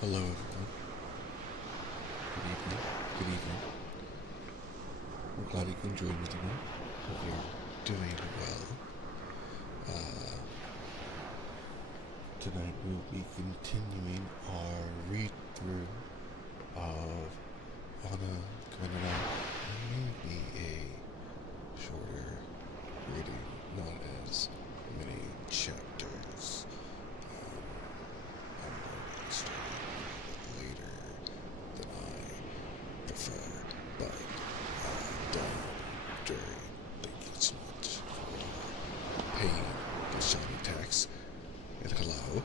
Hello, everyone. Good evening. Good evening. I'm glad you can join me tonight. Hope you're doing well. Tonight we'll be continuing our read-through of Anna Karenina. Maybe a shorter reading, not as many chapters. I'm going to start a little bit later than I prefer, but done during. Thank you so much for paying the shiny tax. And hello,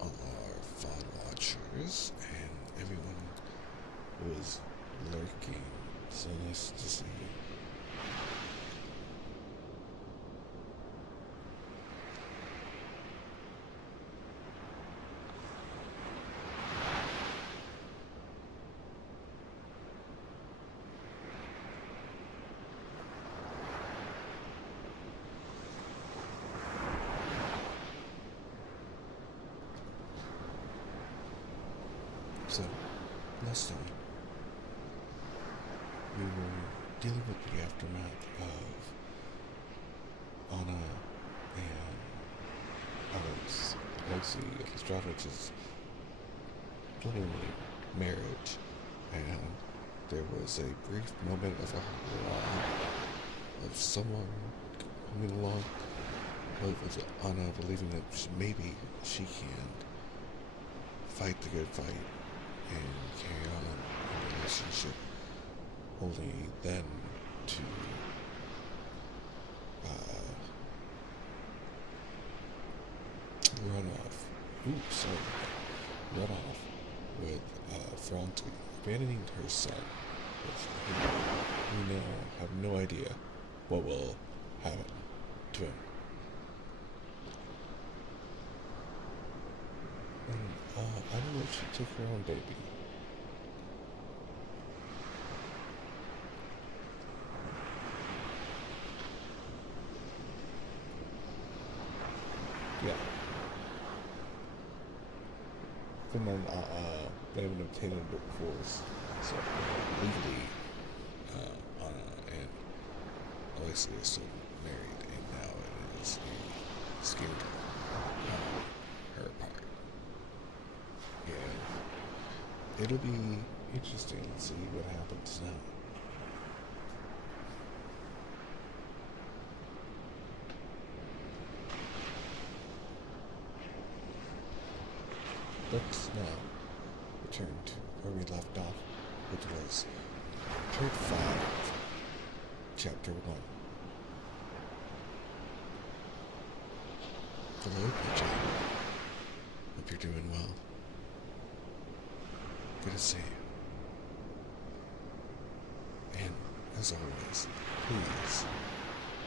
all our fun watchers and everyone who is lurking. So nice to see you. So, last time, we were dealing with the aftermath of Anna and Alexei Alexandrovich's preliminary marriage, and there was a brief moment of someone coming along, with Anna believing that maybe she can fight the good fight and carry on a relationship, only then to run off with Franti, abandoning her son, we now have no idea what will happen to him. And I don't know if she took her own baby. Yeah. And then they haven't obtained a divorce, so legally Anna and Alexei are still married, and now it is a scandal on her part. And it'll be interesting to see what happens now. Let's now return to where we left off, which was part 5, chapter 1. Hello, John. Hope you're doing well. Good to see you. And, as always, please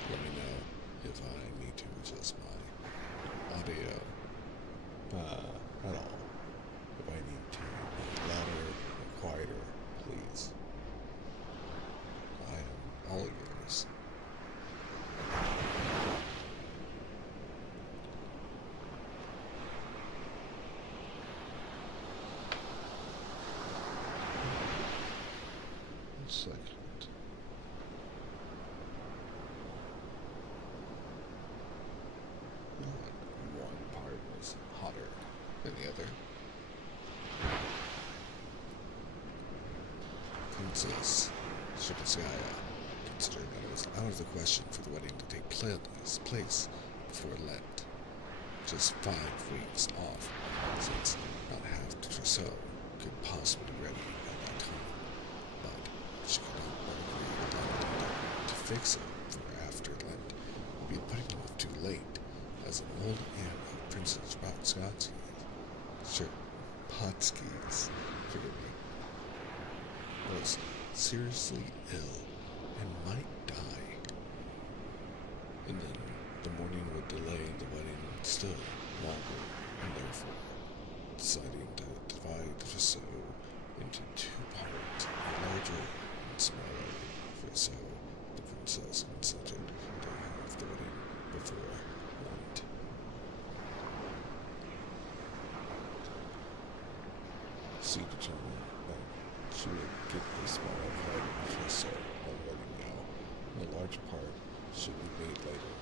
let me know if I need to adjust my audio at all. If I need to be louder or quieter, please. I am all yours. One second. One part was hotter than the other. Princess Shipskaya considered that it was out of the question for the wedding to take place before Lent. Just 5 weeks off, since not half the trousseau could possibly be ready at that time. But she could not agree with Anna to fix it for after Lent would be putting it off too late, as an old aunt of Princess Potsky's, was seriously ill and might die. And then the mourning would delay the wedding still longer, and therefore deciding to divide the trousseau into 2 parts, a larger and smaller, for so the princess consented to have the wedding before Lent. She determined that she would get the smaller part of the trousseau while wedding now, and the larger part should be made later,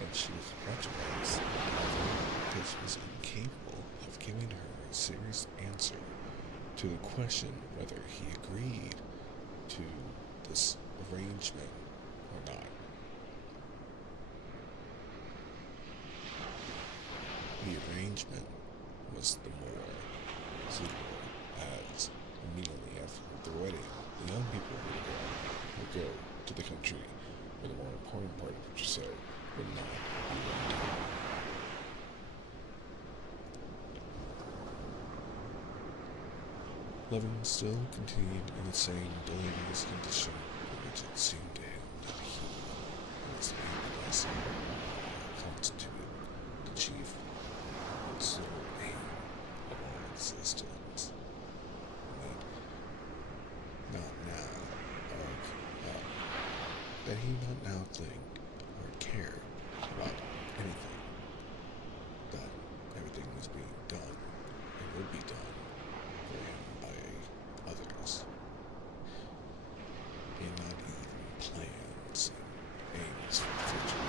and she was recognized because she was incapable of giving her a serious answer to the question whether he agreed to this arrangement or not. The arrangement was the more suitable, as immediately after the wedding, the young people would go to the country where the more important part of the trousseau would not be rented. Living still continued in the same delirious condition in which it seemed to him that he and his happiness constituted the chief and sole aim of all existence, and that not now, that he not now think or care about anything, that everything was being done and would be done for him by others, and not even plans and aims for the future.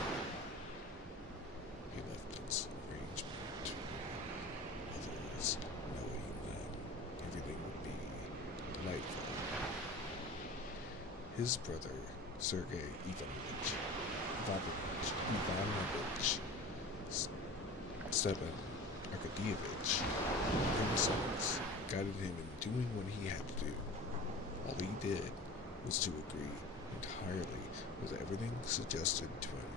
He left this arrangement to others, knowing that everything would be delightful. His brother, Sergei Ivanovich Stepan Arkadievich, himself guided him in doing what he had to do. All he did was to agree entirely with everything suggested to him.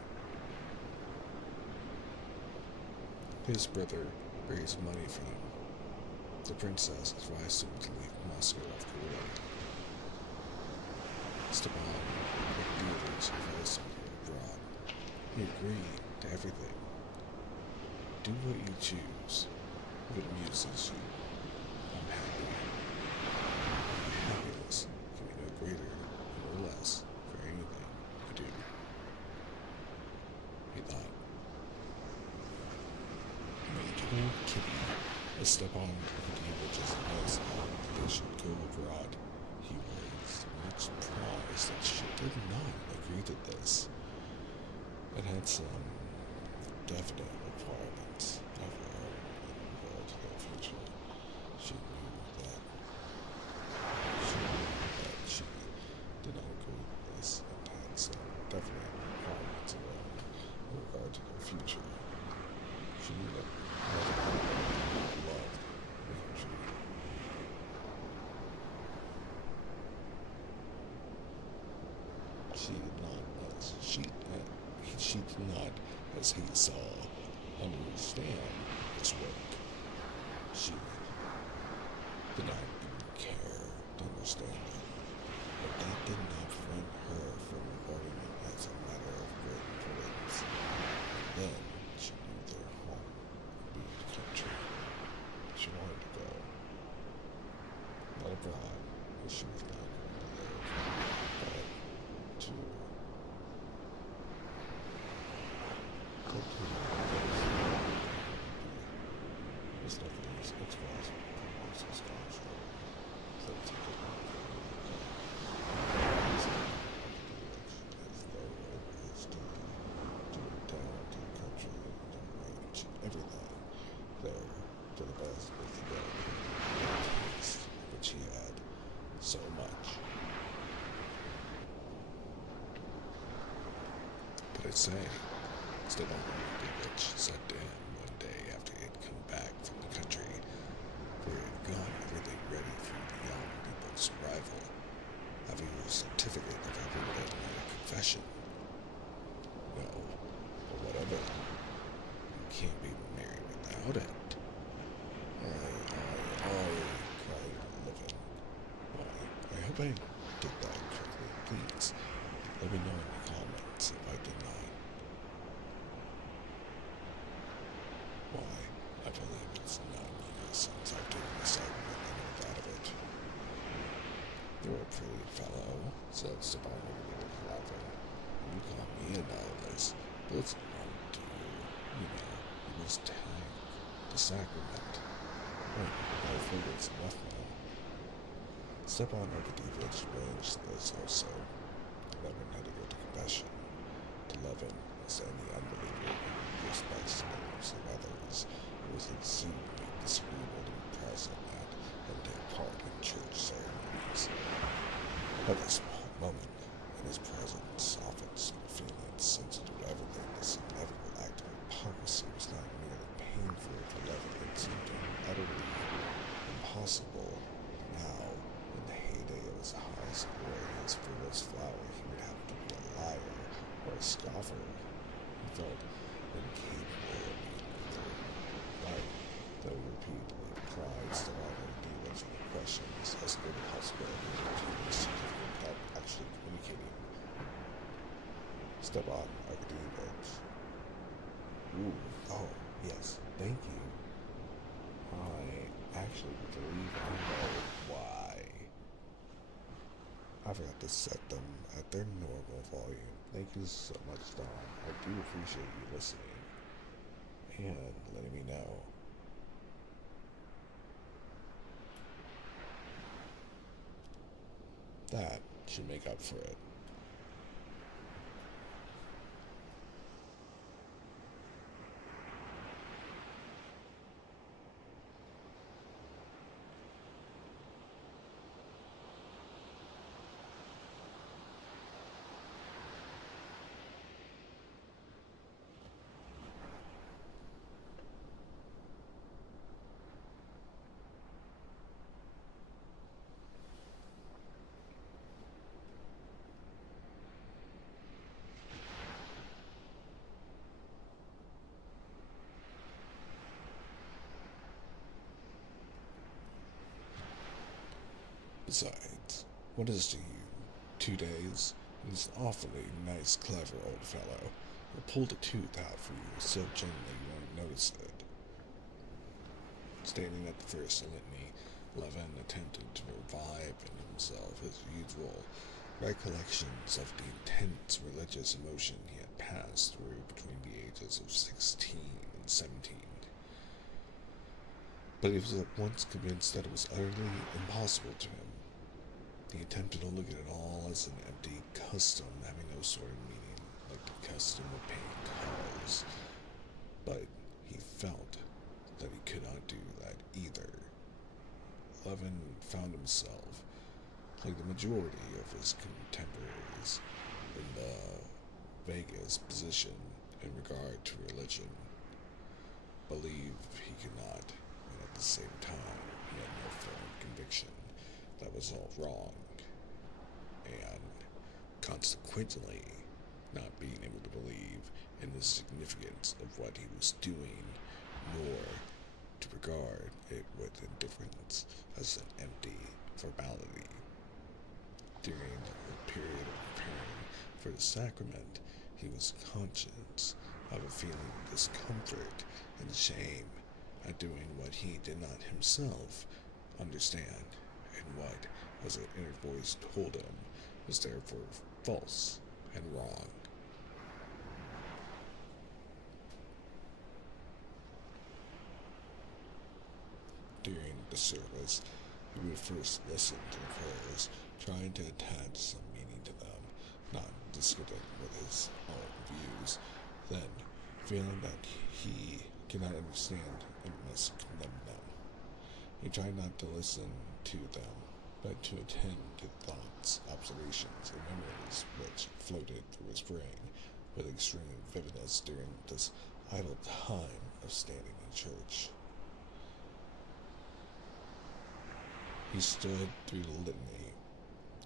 His brother raised money for them. The princess advised him to leave Moscow after the wedding. Stepan Arkadievich advised him to go abroad. He agreed to everything. Do what you choose. If it amuses you, I'm happy. My happiness can be no greater nor less for anything you do. He thought. When he told Kitty that Stepan Arkadyevich advice that they should go abroad, he was much surprised that she did not agree to this. It had some definite requirements of her own in regard to their future. She knew that she did not agree to this and had some definite requirements of her own in regard to their future. She knew that neither of them loved the country. She did not, as he saw, understand its work. She did not even care to understand it, but that did not prevent her from regarding it as a matter of great importance. And then she knew their home would be the country. She wanted to go, not abroad, as she was not going to live, but to go to the place Stephanie's ex-boss was his counselor, so it's a good one. As though it was to return to the country and arrange everything there to the best of the taste which he had so much. But I say, Stepan Arkadievich sat down one day after he had come back from the country, where he had got everything ready for the young people's arrival, having a certificate of having been a confession. No, but whatever. You can't be married without it. Cried Levin. Why, I hope I did that correctly. Please, let me know in the comments if I did not. Why, I believe it's 9 years since I've taken the sacrament and moved out of it. You're a pretty fellow, said Stepan Arkadievich, laughing. You call me a novelist, but it's wrong to you know, you must take the sacrament. Wait, I think it's enough now. Stepan Arkadievich arranged this also. Levin had to go to confession. To Levin, as any unbeliever who respects the beliefs of others, it was exceedingly disagreeable to be present at and take part in church ceremonies. At this moment, in his presence, often seemed feeling sensitive to everything. This inevitable act of hypocrisy was not merely painful to Levin, it seemed to him utterly impossible. Now, in the heyday of his highest glory, his frivolous flower, he would have to be a liar or a scoffer. He felt incapable of being either. But, though he repeatedly cried Stepan Arkadievich with questions as to the possibility of obtaining significant help actually communicating. Stepan Arkadievich. Ooh, oh, yes, thank you. I actually believe I know why. I forgot to set them at their normal volume. Thank you so much, Don. I do appreciate you listening and letting me know. That should make up for it. Besides, what is to you? 2 days? He's an awfully nice, clever old fellow. He'll pull the tooth out for you so gently you won't notice it. Standing at the first litany, Levin attempted to revive in himself his usual recollections of the intense religious emotion he had passed through between the ages of 16 and 17. But he was at once convinced that it was utterly impossible to him. He attempted to look at it all as an empty custom having no sort of meaning, like the custom of painting cars. But he felt that he could not do that either. Levin found himself, like the majority of his contemporaries, in the vaguest position in regard to religion. Believe he could not, and at the same time he had no firm conviction that was all wrong, and consequently not being able to believe in the significance of what he was doing, nor to regard it with indifference as an empty formality. During the whole period of preparing for the sacrament, he was conscious of a feeling of discomfort and shame at doing what he did not himself understand, and what, as an inner voice told him, was therefore false and wrong. During the service, he would first listen to the prayers, trying to attach some meaning to them, not discordant with his own views. Then, feeling that he cannot understand and must condemn them, he tried not to listen to them, but to attend to thoughts, observations, and memories which floated through his brain with extreme vividness during this idle time of standing in church. He stood through the litany,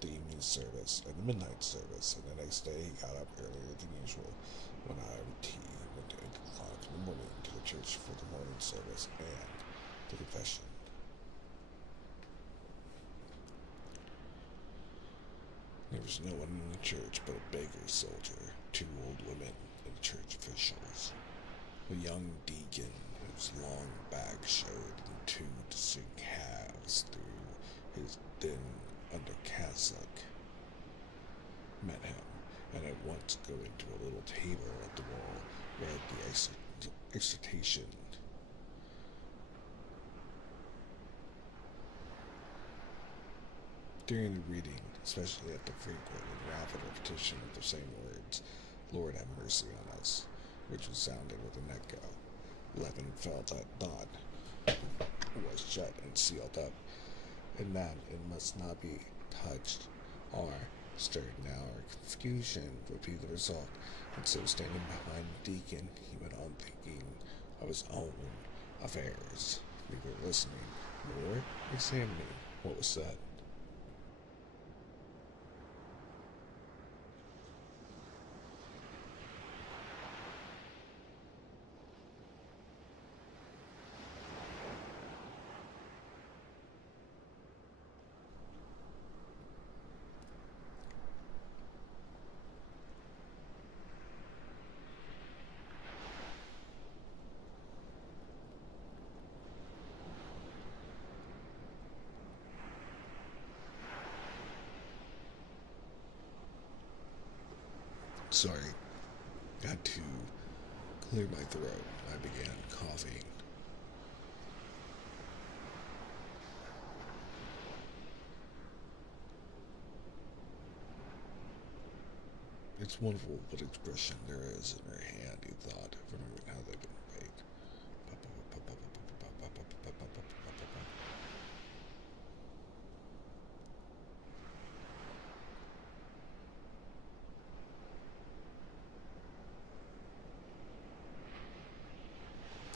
the evening service, and the midnight service, and the next day he got up earlier than usual, went out of tea, went to 8 o'clock in the morning to the church for the morning service and the confession. There was no one in the church but a beggar soldier, 2 old women, and church officials. A young deacon whose long back showed in 2 distinct halves through his thin under cassock met him, and at once going to a little table at the wall read the exhortation. During the reading, especially at the frequent and rapid repetition of the same words, Lord have mercy on us, which resounded with an echo, Levin felt that thought was shut and sealed up, and that it must not be touched or stirred now, or confusion would be the result. And so, standing behind the deacon, he went on thinking of his own affairs, neither listening nor examining what was said. Sorry, got to clear my throat. I began coughing. It's wonderful what expression there is in her hand, he thought, remembering how they'd been made.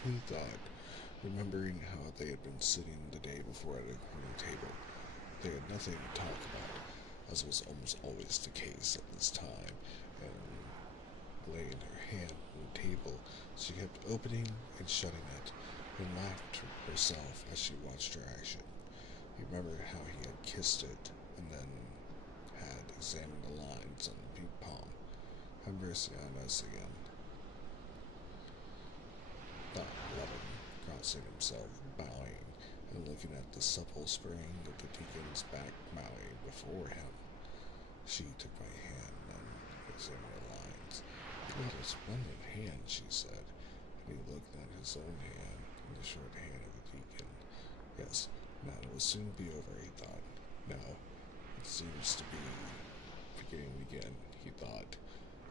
He thought, remembering how they had been sitting the day before at a corner table. They had nothing to talk about, as was almost always the case at this time, and laying her hand on the table, she kept opening and shutting it, and laughed to herself as she watched her action. He remembered how he had kissed it, and then had examined the lines on the pink palm. Have mercy on us again, thought Levin, crossing himself, bowing, and looking at the supple spring of the deacon's back bowing before him. She took my hand and examined the lines. What a splendid hand, she said, and he looked at his own hand and the short hand of the deacon. Yes, now it will soon be over, he thought. Now, it seems to be beginning again, he thought,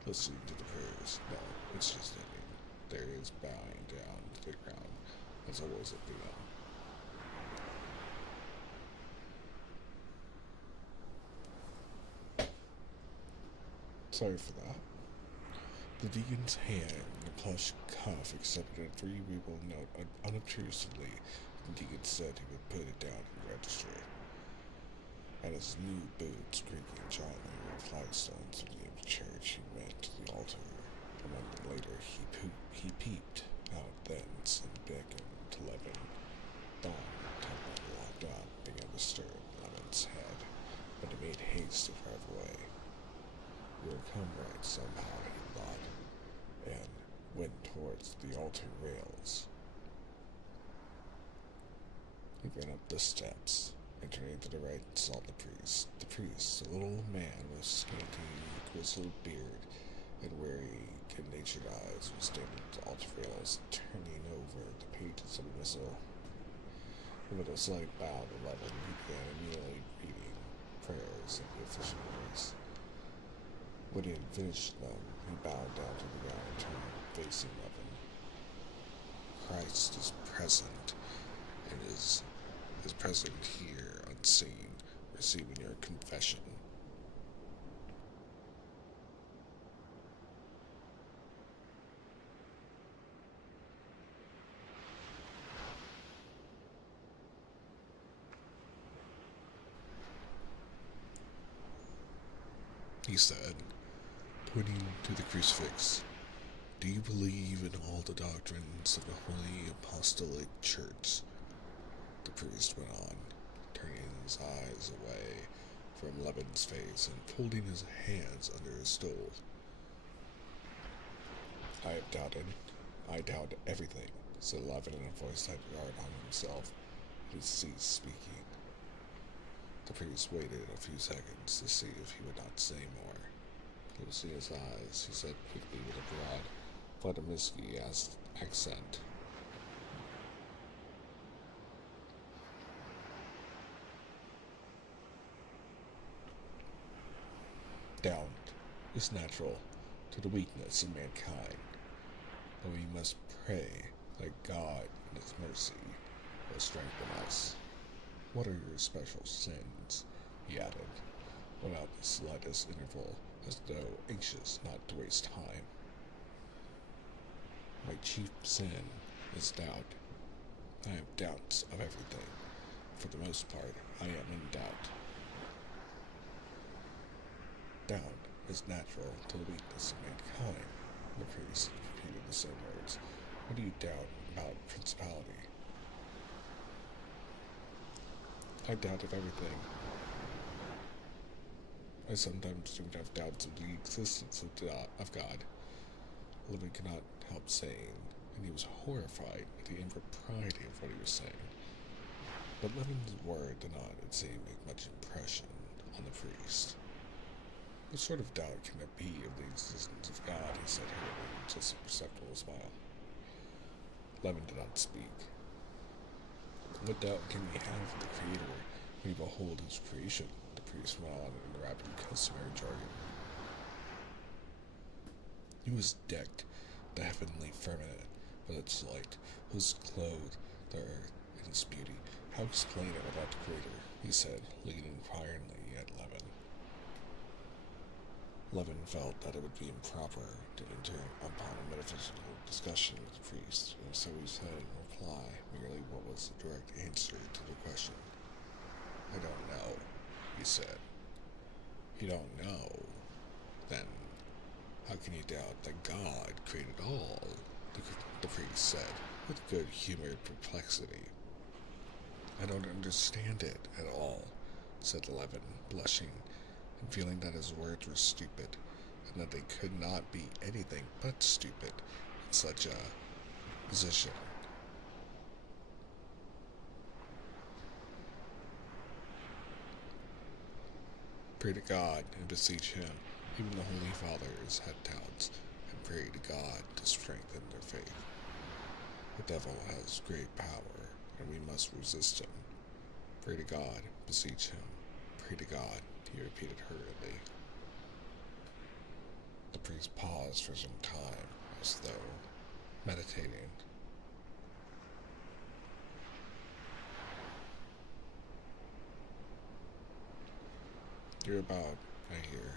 listening to the prayers. No, it's just ending. There is bowing down to the ground, as always at the end. Sorry for that. The deacon's hand in a plush cuff accepted a 3-ruble note unobtrusively. The deacon said he would put it down in the register. And his new boots creaking gently over the flagstones of the church, he went to the altar. A moment later, he peeped out thence and beckoned to Levin. Dawn, tightly locked up, began to stir Levin's head, but he made haste to drive away. We were come right somehow, he thought, and went towards the altar rails. He ran up the steps, and turning to the right saw the priest. The priest, a little man with scanty, grizzled beard and weary, good-natured eyes, was standing at the altar rails, turning over the pages of a missal. With a slight bow to Levin, he began immediately reading prayers in the official voice. When he had finished them, he bowed down to the ground and turned, facing Levin. Christ is present, and is present here, unseen, receiving your confession. He said, pointing to the crucifix, do you believe in all the doctrines of the Holy Apostolic Church? The priest went on, turning his eyes away from Levin's face and folding his hands under his stole. I have doubted. I doubt everything, said Levin in a voice that jarred on himself. He ceased speaking. The priest waited a few seconds to see if he would not say more. Closing his eyes, he said quickly with a broad, Vladimirsky accent, Doubt is natural to the weakness of mankind, but we must pray that God in His mercy will strengthen us. What are your special sins? He added, without the slightest interval, as though anxious not to waste time. My chief sin is doubt. I have doubts of everything. For the most part, I am in doubt. Doubt is natural to the weakness of mankind. The priest repeated the same words. What do you doubt about principality? I doubted everything. I sometimes even have doubts of the existence of God. Livy could not help saying, and he was horrified at the impropriety of what he was saying. But Levin's word did not, it seemed, make much impression on the priest. What sort of doubt can there be of the existence of God? He said hurriedly, with just a perceptible smile. Levin did not speak. What doubt can we have of the Creator when we behold His creation? The priest went on in the rapid customary jargon. He was decked the heavenly firmament with its light, was clothed the earth in its beauty. How explain it without the Creator? He said, looking inquiringly at Levin. Levin felt that it would be improper to enter upon a metaphysical discussion with the priest, and so he said in reply merely what was the direct answer to the question. I don't know, he said. You don't know? Then how can you doubt that God created all? The priest said, with good-humored perplexity. I don't understand it at all, said Levin, blushing, and feeling that his words were stupid, and that they could not be anything but stupid in such a position. Pray to God and beseech Him. Even the Holy Fathers had doubts, and prayed to God to strengthen their faith. The devil has great power, and we must resist him. Pray to God, beseech Him. Pray to God, he repeated hurriedly. The priest paused for some time, as though meditating. You're about, I hear,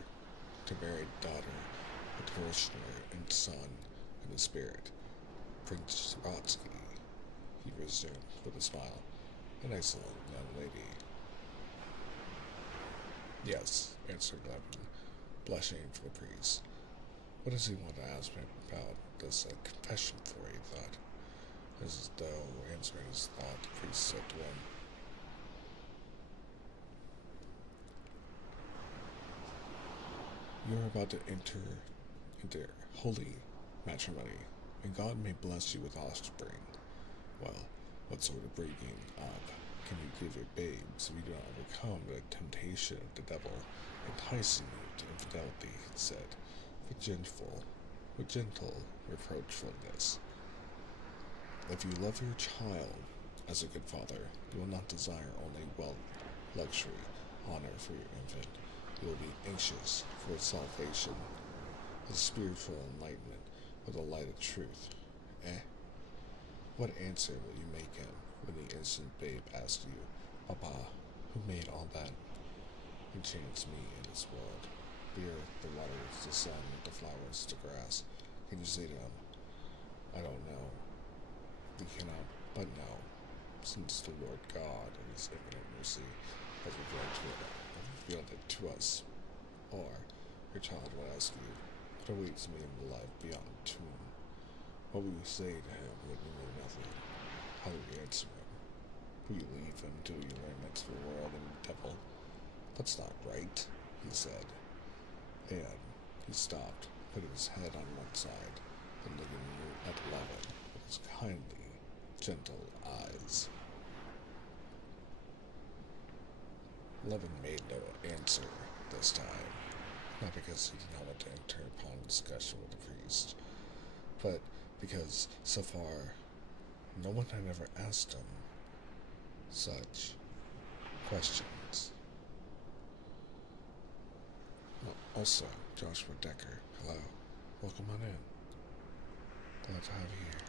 to marry daughter, a parishioner and son in the spirit, Prince Sabatsky, he resumed with a smile, an excellent young lady. Yes, answered Levin, blushing for the priest. What does he want to ask me about? This a confession for, he thought. As though answering his thought, the priest said to him, You are about to enter into holy matrimony, and God may bless you with offspring. Well, what sort of bringing up can you give your babes if you do not overcome the temptation of the devil enticing you to infidelity? He said, with gentle reproachfulness. If you love your child as a good father, you will not desire only wealth, luxury, honor for your infant. You will be anxious for its salvation, its spiritual enlightenment with the light of truth. What answer will you make him when the innocent babe asks you, Papa, who made all that? Who changed me in this world? The earth, the waters, the sun, the flowers, the grass. Can you say to him, I don't know? You cannot but know, since the Lord God in His infinite mercy has revealed it to us. Or your child will ask you, what awaits me in the life beyond the tomb? What will you say to him when you know nothing? How will you answer him? Will you leave him till you learn next the world and the devil? That's not right, he said. And he stopped, putting his head on one side, and looking at Levin with his kindly, gentle eyes. Levin made no answer this time, not because he did not want to enter upon a discussion with the priest, but because, so far, no one had ever asked him such questions. Also, Joshua Decker, hello. Welcome on in. Glad to have you here.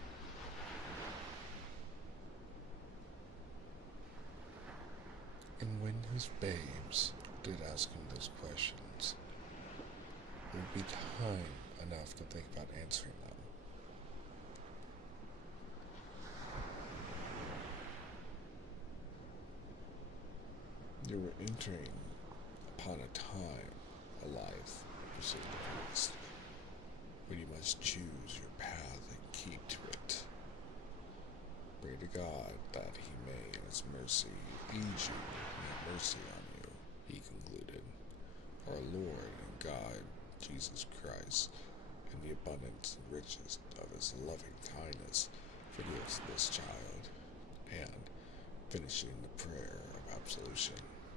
And when his babes did ask him those questions, it would be time enough to think about answering them. You were entering upon a time, a life, pursuit the priest, when you must choose your path and keep to it. Pray to God that he may, in his mercy, ease you and have mercy on you, he concluded. Our Lord and God, Jesus Christ, in the abundance and riches of his loving kindness, forgives this child. And, finishing the prayer of absolution,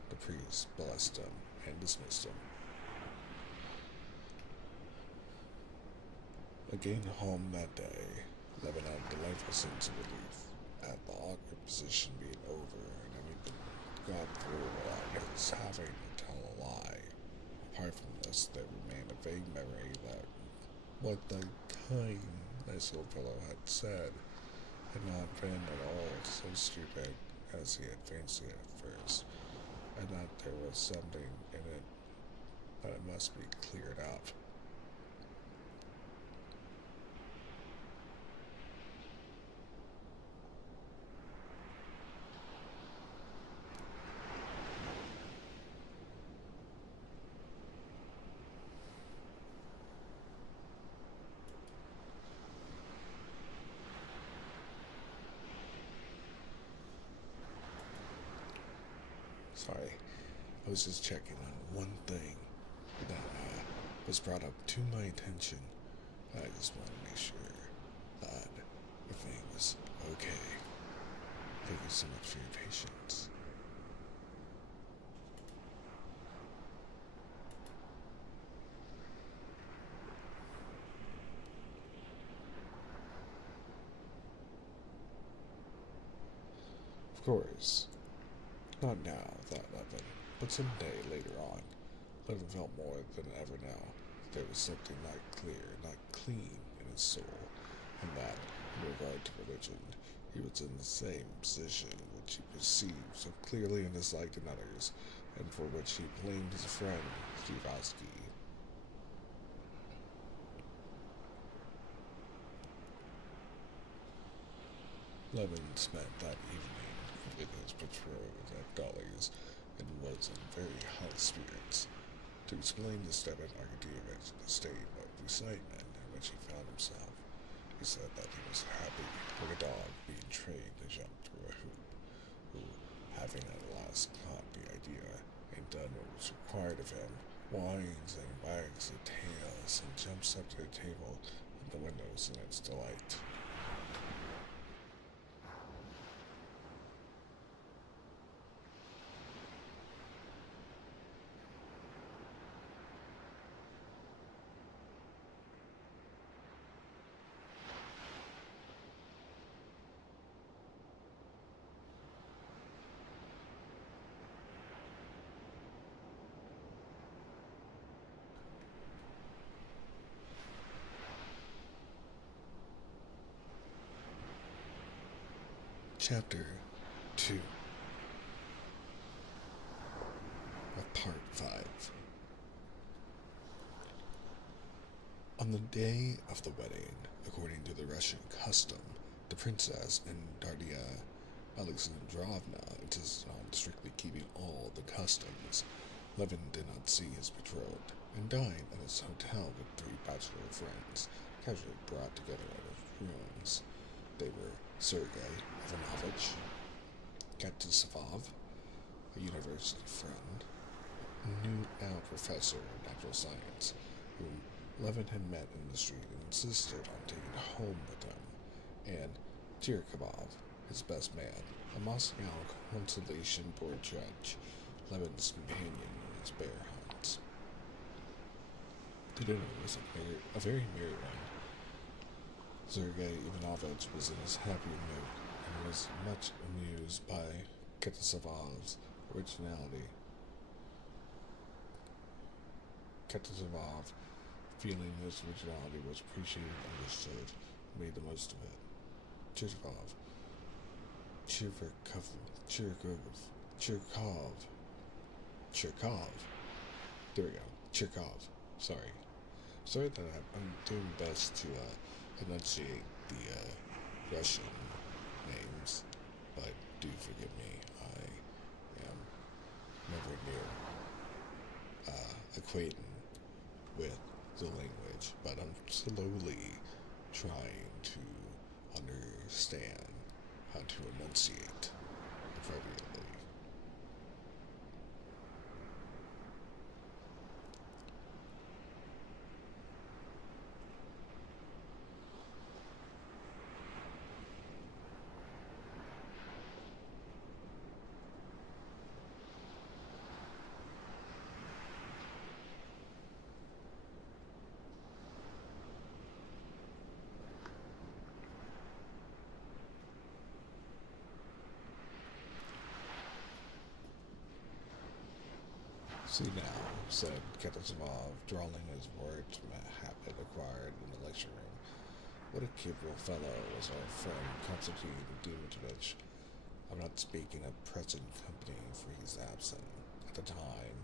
the priest blessed him and dismissed him. Again home that day, Levin had a delightful sense of relief at the awkward position being over and having been gone through without his having to tell a lie. Apart from this, there remained a vague memory that what the kind, nice little fellow had said had not been at all so stupid as he had fancied at first, and that there was something in it, but it must be cleared up. Sorry, I was just checking on one thing that was brought up to my attention. I just want to make sure that everything was okay. Thank you so much for your patience. Of course, not now, thought Levin, but someday later on. Levin felt more than ever now that there was something not clear, not clean in his soul, and that, in regard to religion, he was in the same position which he perceived so clearly and disliked in others, and for which he blamed his friend Stevowski. Levin spent that evening with his betrothed at Dolly's and was in very high spirits. To explain the step at Arkadievich the state of excitement in which he found himself, he said that he was happy, like a dog being trained to jump through a hoop, who, having at last caught the idea and done what was required of him, whines and wags the tails and jumps up to the table and the windows in its delight. Chapter 2 of Part 5. On the day of the wedding, according to the Russian custom, the princess and Dardia Alexandrovna insisted on strictly keeping all the customs. Levin did not see his betrothed, and dined at his hotel with 3 bachelor friends, casually brought together at his rooms. They were Sergei Ivanovich Katisavov, a university friend, a new now professor of natural science, whom Levin had met in the street and insisted on taking home with him, and Tirkabov, his best man, a Moscow consolation board judge, Levin's companion in his bear hunts. The dinner was a very merry one. Sergei Ivanovich was in his happy mood and was much amused by Katisavov's originality. Katasov, feeling his originality was appreciated and understood, made the most of it. Chirkov, Chirkov, Chirkov, Chirkov, Chirkov. There we go. Chirkov. Sorry. Sorry that I'm doing best to enunciate the Russian names, but do forgive me. I am never near acquainted with the language, but I'm slowly trying to understand how to enunciate appropriately. See now, said Katasov, drawling his words from a habit acquired in the lecture room. What a capable fellow was our friend Konstantin Dimitrievich. I'm not speaking of present company, for he's absent. At the time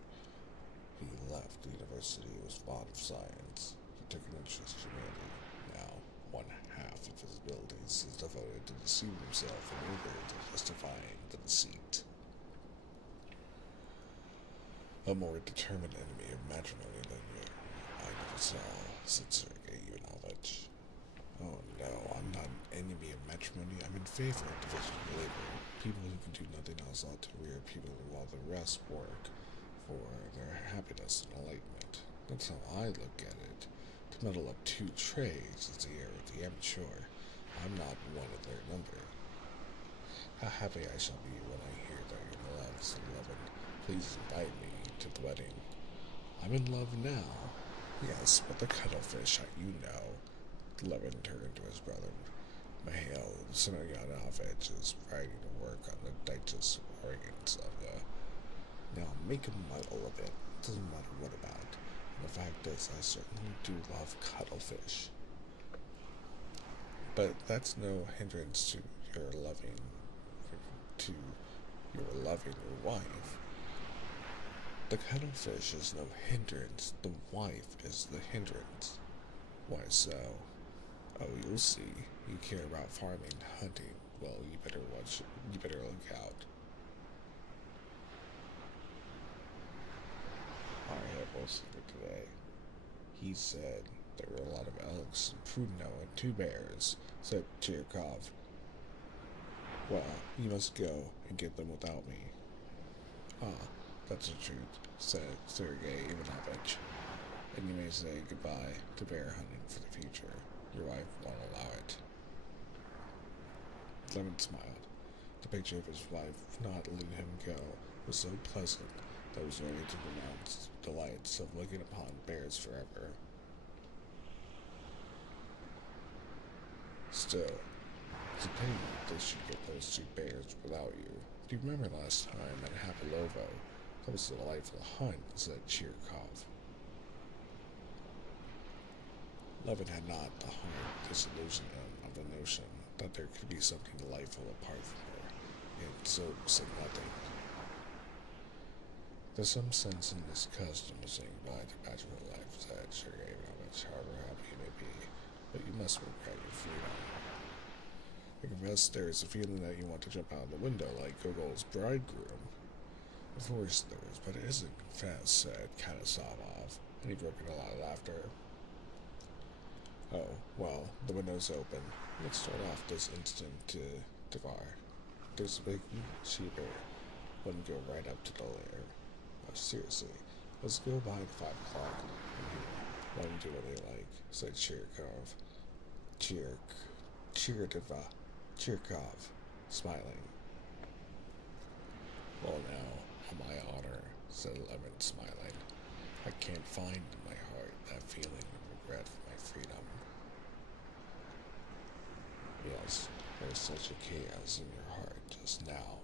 he left the university, he was fond of science. He took an interest in humanity. Now, one half of his abilities is devoted to deceiving himself and eager to justifying the deceit. A more determined enemy of matrimony than you I never saw, said Sergei Ivanovich. Oh no, I'm not an enemy of matrimony. I'm in favor of division of labor. People who can do nothing else ought to rear people while the rest work for their happiness and enlightenment. That's how I look at it. To meddle up two trades is the air of the amateur. I'm not one of their number. How happy I shall be when I hear that your love is beloved. Please invite me to the wedding. I'm in love now. Yes, but the cuttlefish, you know. Levin turned to his brother. Mikhail Semyonovich is writing to work on the digest organs of the... Now, make a muddle of it. It doesn't matter what about. And the fact is, I certainly do love cuttlefish. But that's no hindrance to your loving your wife. The cuttlefish is no hindrance. The wife is the hindrance. Why so? Oh, you'll see. You care about farming, hunting. Well, you better look out. I have also today. He said there were a lot of elks, Prudno, and 2 bears, said Chirkov. Well, you must go and get them without me. Ah, that's the truth, said Sergei Ivanovich. And you may say goodbye to bear hunting for the future. Your wife won't allow it. Clement smiled. The picture of his wife not letting him go was so pleasant that he was ready to pronounce the delights of looking upon bears forever. Still, it's a pity they should get those 2 bears without you. Do you remember last time at Hapilovo? That was a delightful hunt, said Chirkov. Levin had not the hard disillusionment of the notion that there could be something delightful apart from her, and so said nothing. There's some sense in this custom of saying goodbye to bachelor life, said Sergei Ivanovich, however happy you may be, but you must regret your freedom. I confess there is a feeling that you want to jump out the window like Gogol's bridegroom. Of course there is, but it isn't confessed, said Katasov, and he broke into a loud laughter. Oh, well, the window's open. Let's start off this instant to Devar. There's a big she-bear. Wouldn't go right up to the lair. Oh, seriously, let's go by the 5 o'clock and here. Let them do what they like, said Chirkov. Chirkov, smiling. Well now, on my honor, said Levin, smiling. I can't find in my heart that feeling of regret for my freedom. Yes, there's such a chaos in your heart just now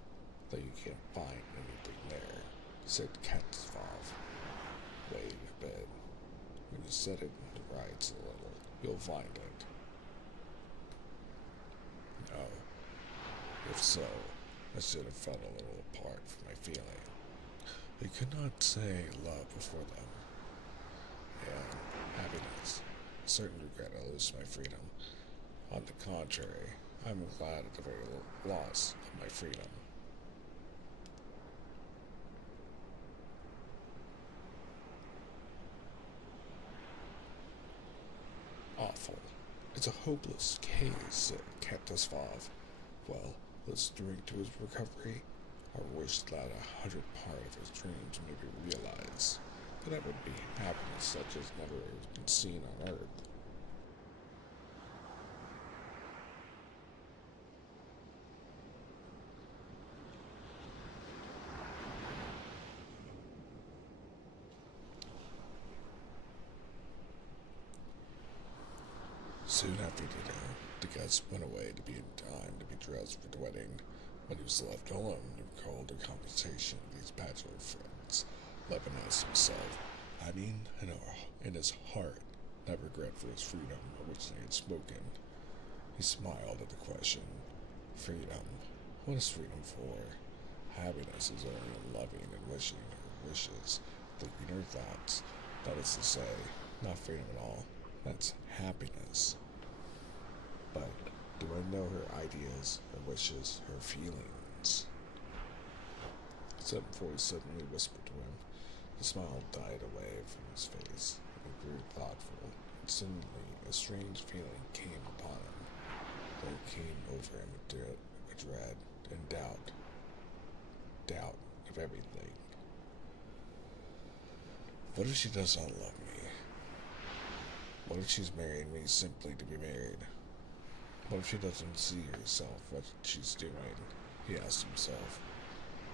that you can't find anything there, said Katsvov. Wait a bit. When you set it to rights a little, you'll find it. No. If so, I should have felt a little apart from my feeling. I could not say love before them, and happiness. A certain regret I lose my freedom. On the contrary, I'm glad at the very loss of my freedom. Awful. It's a hopeless case, said Captasvav. Well, let's drink to his recovery. I wish that 100 part of his dreams may be realized. But that would be happiness such as never been seen on earth. Soon after dinner, the guests went away to be in time to be dressed for the wedding. When he was left alone, he recalled a conversation with his bachelor friends. Levin asked himself, having in his heart that regret for his freedom of which they had spoken. He smiled at the question. Freedom? What is freedom for? Happiness is only in loving and wishing her wishes, thinking her thoughts. That is to say, not freedom at all. That's happiness. But do I know her ideas, her wishes, her feelings? Some voice suddenly whispered to him. The smile died away from his face, and he grew thoughtful, and suddenly a strange feeling came upon him. There came over him a dread and doubt. Doubt of everything. What if she does not love me? What if she's marrying me simply to be married? What if she doesn't see herself what she's doing? He asked himself.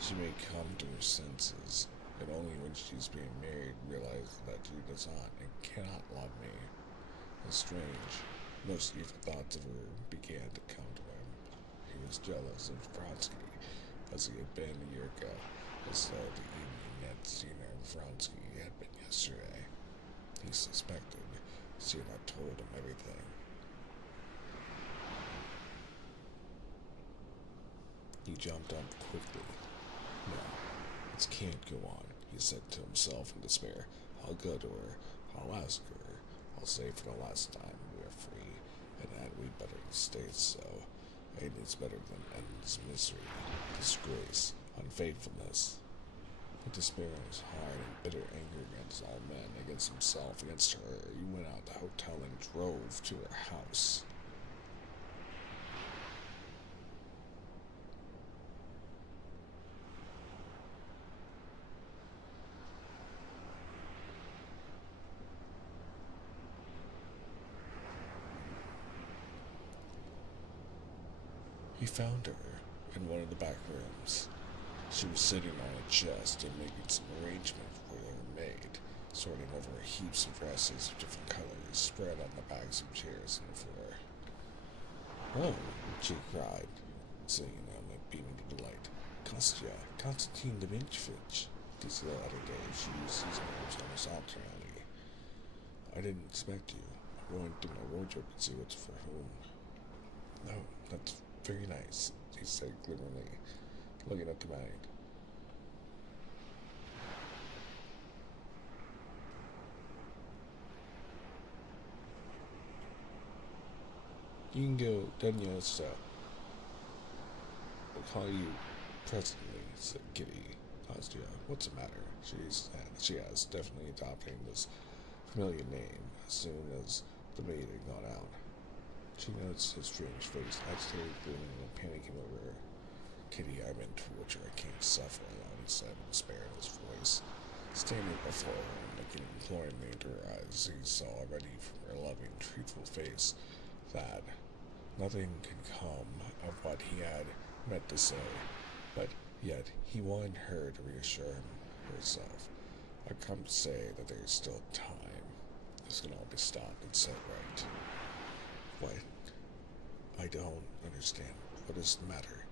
She may come to her senses, and only when she's being married realize that she does not and cannot love me. And strange, most evil thoughts of her began to come to him. He was jealous of Vronsky, as he had been a year ago, as though the evening he had seen her and Vronsky had been yesterday. He suspected she had not told him everything. He jumped up quickly. No, this can't go on, he said to himself in despair. I'll go to her. I'll ask her. I'll say for the last time we are free, and that we better stay so. And it's better than endless misery, disgrace, unfaithfulness. With despair in his heart and bitter anger against all men, against himself, against her, he went out the hotel and drove to her house. He found her in one of the back rooms. She was sitting on a chest and making some arrangements for her maid, sorting over heaps of dresses of different colors spread on the backs of chairs on the floor. Oh, she cried, seeing him and beaming with delight. Kostya, Konstantin Dmitrievich. These latter days she used these names almost alternately. I didn't expect you. I'm going through my wardrobe and see what's for whom. No, that's very nice, he said gloomily, looking at the maid. You can go Dunya stuff. I'll call you presently, said Kitty. Kostya, what's the matter? She asked, definitely adopting this familiar name as soon as the maid had gone out. She noticed his strange face, agitated, glooming, and panic came over her. Kitty, I'm in torture. I can't suffer alone, he said, with despair in his voice. Standing before her and looking imploringly into her eyes, he saw already from her loving, truthful face that nothing could come of what he had meant to say, but yet he wanted her to reassure herself. I've come to say that there is still time. This can all be stopped and set right. What? I don't understand. What is the matter?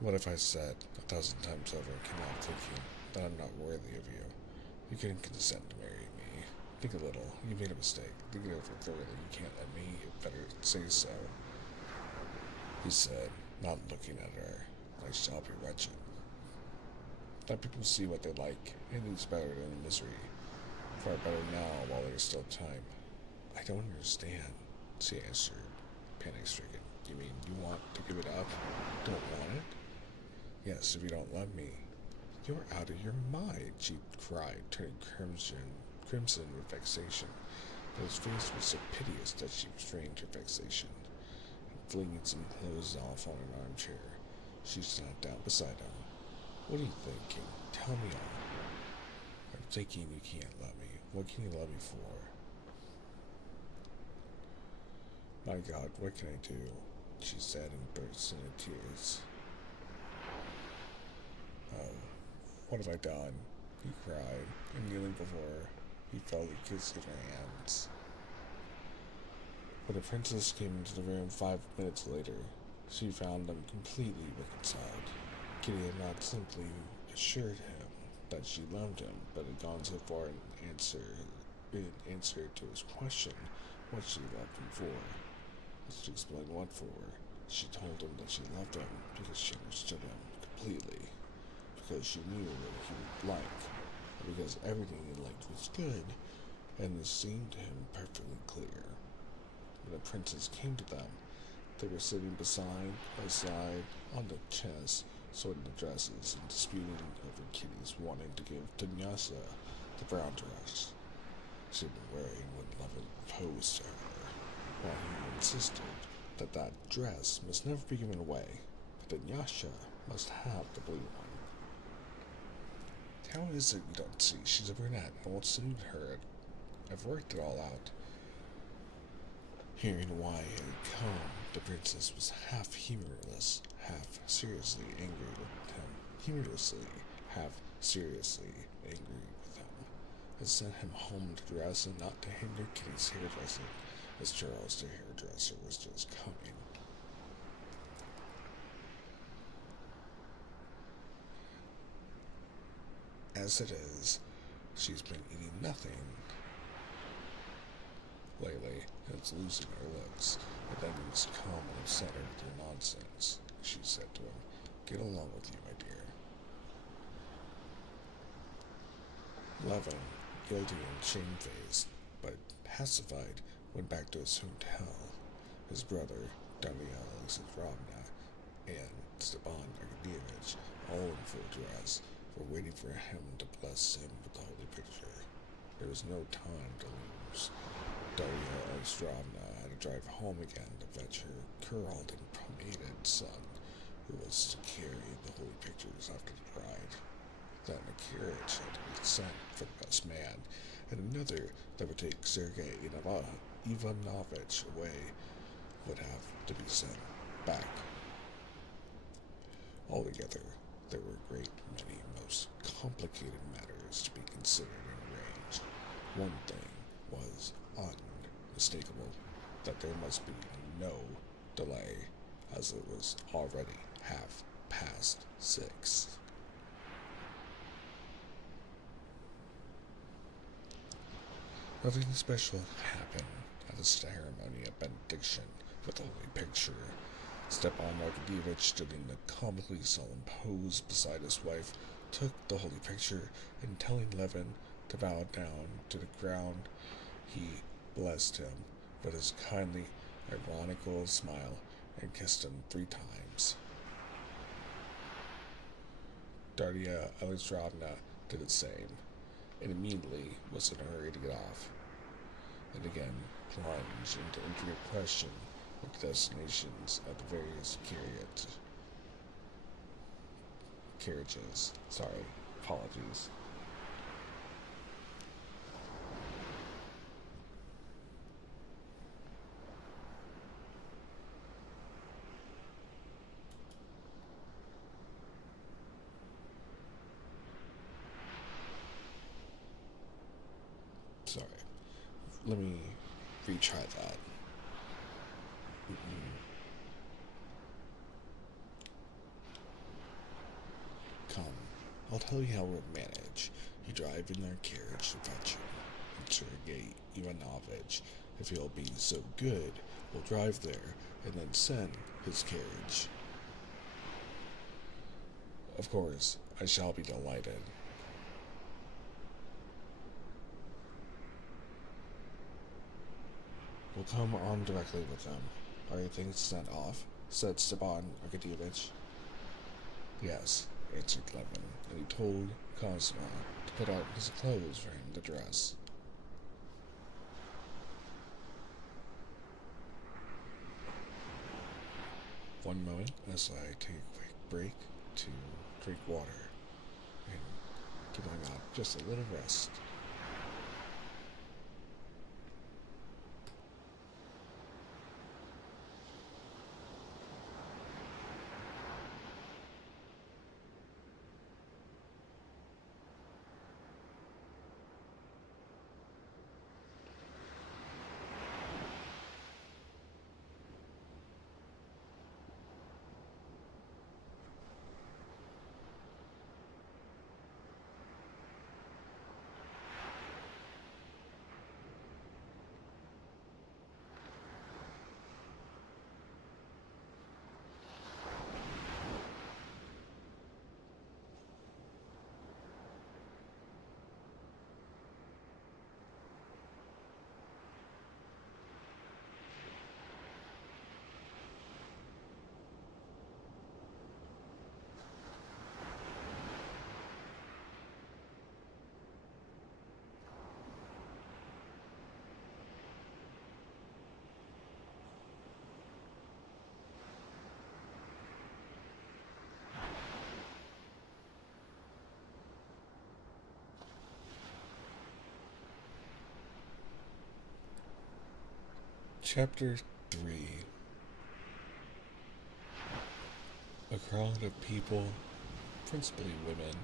What if I said 1,000 times over, came out thinking that I'm not worthy of you? You couldn't consent to marry me. Think a little. You made a mistake. Think it over thoroughly. You can't let me. You better say so, he said, not looking at her. I shall be wretched. Let people see what they like. Anything's better than misery. Far better now while there's still time. I don't understand, she answered, panic-stricken. You mean you want to give it up? Don't want it? Yes, if you don't love me. You're out of your mind, she cried, turning crimson with vexation. But his face was so piteous that she restrained her vexation, and flinging some clothes off on an armchair, she sat down beside him. What are you thinking? Tell me all. I'm thinking you can't love me. What can you love me for? My God, what can I do? She said and burst into tears. Oh, what have I done? He cried, and kneeling before her, he felt the kiss in her hands. When the princess came into the room 5 minutes later, she found them completely reconciled. Kitty had not simply assured him that she loved him, but had gone so far in answer to his question what she loved him for. As to explain what for, she told him that she loved him because she understood him completely, because she knew what he would like, and because everything he liked was good, and this seemed to him perfectly clear. When the princess came to them, they were sitting side by side on the chest, sorting the dresses and disputing over Kitty's wanting to give Dunyasha the brown dress she had been wearing when Levin proposed to her, while he insisted that that dress must never be given away, but Dunyasha must have the blue one. How is it you don't see? She's a brunette and won't suit her. I've worked it all out. Hearing why he had come, the princess was half humorless, half seriously angry with him. Humorously, half seriously angry with him. Had sent him home to dress and not to hinder Kitty's hairdressing, as Charles, the hairdresser, was just coming. As it is, she's been eating nothing lately, and it's losing her looks. And then you must come and upset her with your nonsense, she said to him. Get along with you, my dear. Levin, guilty and shamefaced, but pacified, went back to his hotel. His brother, Darya Alexandrovna, and Stepan Arkadyevich, all in full dress, were waiting for him to bless him with the holy picture. There was no time to lose. Darya Alexandrovna had to drive home again to fetch her curled and pomaded son, who was to carry the holy pictures after the bride. Then a carriage had to be sent for the best man, and another that would take Sergei Ivanovich away would have to be sent back. Altogether, there were a great many most complicated matters to be considered and arranged. One thing was unmistakable, that there must be no delay, as it was already 6:30. Nothing special happened at the ceremony of benediction with the holy picture. Stepan Arkadyevich stood in a comically solemn pose beside his wife, took the holy picture, and telling Levin to bow down to the ground, he blessed him with his kindly, ironical smile and kissed him 3 times. Darya Alexandrovna did the same, and immediately was in a hurry to get off, and again plunged into intricate question with the destinations of the various carriages. Apologies. Sorry. Let me retry that. Come, I'll tell you how we'll manage. You drive in their carriage to fetch him. Interrogate Ivanovich. If he'll be so good, we'll drive there and then send his carriage. Of course, I shall be delighted. We'll come on directly with them. Are your things sent off? Said Stepan Arkadyevich. Yes, answered Levin, and he told Kozma to put out his clothes for him to dress. One moment as I take a quick break to drink water and give my mouth just a little rest. Chapter 3. A crowd of people, principally women,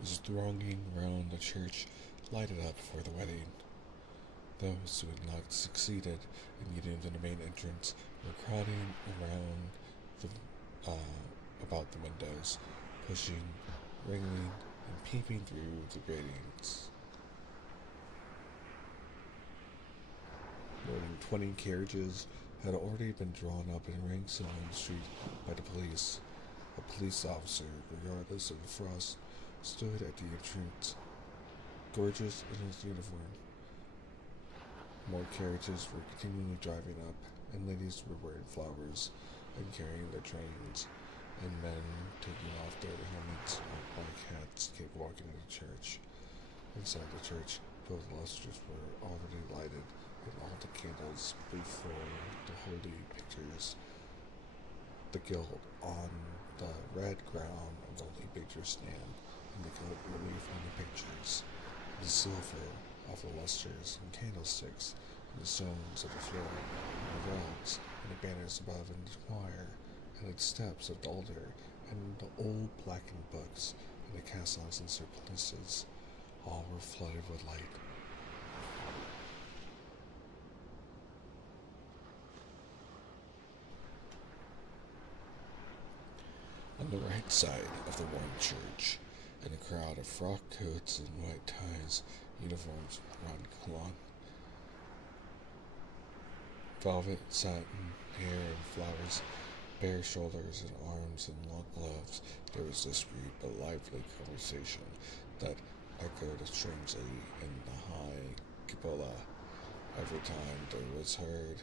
was thronging round the church lighted up for the wedding. Those who had not succeeded in getting to the main entrance were crowding around about the windows, pushing, wriggling, and peeping through the gratings. More than 20 carriages had already been drawn up in ranks along the street by the police. A police officer, regardless of the frost, stood at the entrance, gorgeous in his uniform. More carriages were continually driving up, and ladies were wearing flowers and carrying their trains, and men taking off their helmets or black hats kept walking into church. Inside the church, both lustres were already lighted, and all the candles before the holy pictures. The gilt on the red ground of the holy picture stand indicated relief on the pictures. The silver of the lustres and candlesticks, and the stones of the floor, and the rugs, and the banners above in the choir, and the steps of the altar, and the old blackened books, and the castles and surplices, all were flooded with light. On the right side of the warm church, in a crowd of frock coats and white ties, uniforms around the column, velvet, satin, hair, and flowers, bare shoulders and arms and long gloves, there was discreet but lively conversation that echoed strangely in the high cupola. Every time there was heard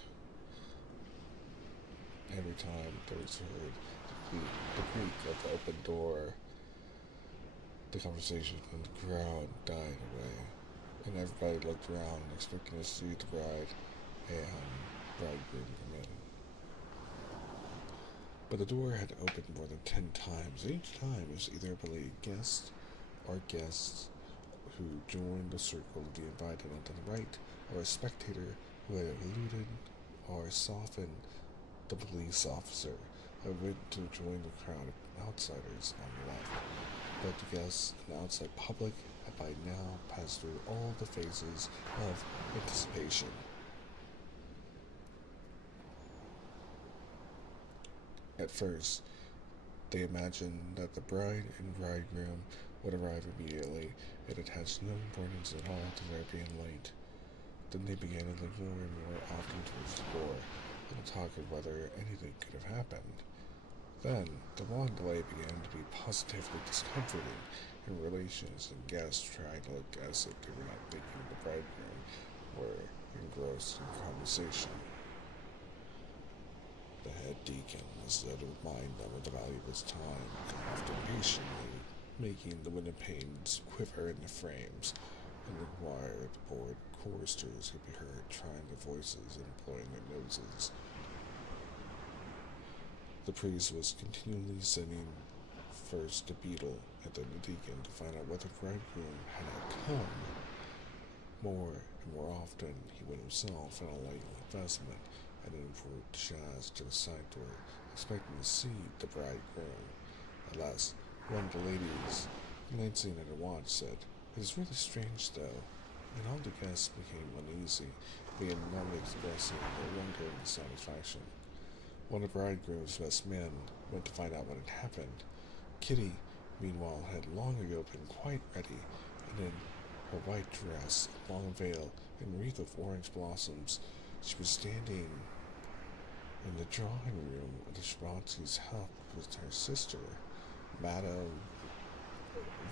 the creak of the open door, the conversation in the crowd died away, and everybody looked around expecting to see the bride and bridegroom come in. But the door had opened more than 10 times, and each time it was either a belated guest or guests who joined the circle of the invited on the right, or a spectator who had eluded or softened the police officer. I went to join the crowd of outsiders on the left. Both the guests and the outside public had by now passed through all the phases of anticipation. At first, They imagined that the bride and bridegroom would arrive immediately, and attached no importance at all to their being late. Then they began to look more and more often towards the door, and to talk of whether anything could have happened. Then, the long delay began to be positively discomforting, and relations and guests tried to look as if they were not thinking the bridegroom were engrossed in conversation. The head deacon, as though to remind them of the value of his time, coughed impatiently, making the window panes quiver in the frames, and the choir at the board choristers could be heard trying their voices and blowing their noses. The priest was continually sending first the beadle and then the deacon to find out whether the bridegroom had not come. More and more often he went himself in a light vestment and in a chaise to the side door, expecting to see the bridegroom. At last, one of the ladies, glancing at her watch, said, "It is really strange, though," and all the guests became uneasy, being normally expressing their wonder and dissatisfaction. One of the bridegroom's best men went to find out what had happened. Kitty, meanwhile, had long ago been quite ready, and in her white dress, long veil, and wreath of orange blossoms, she was standing in the drawing room of the Shabatsky's house with her sister, Madame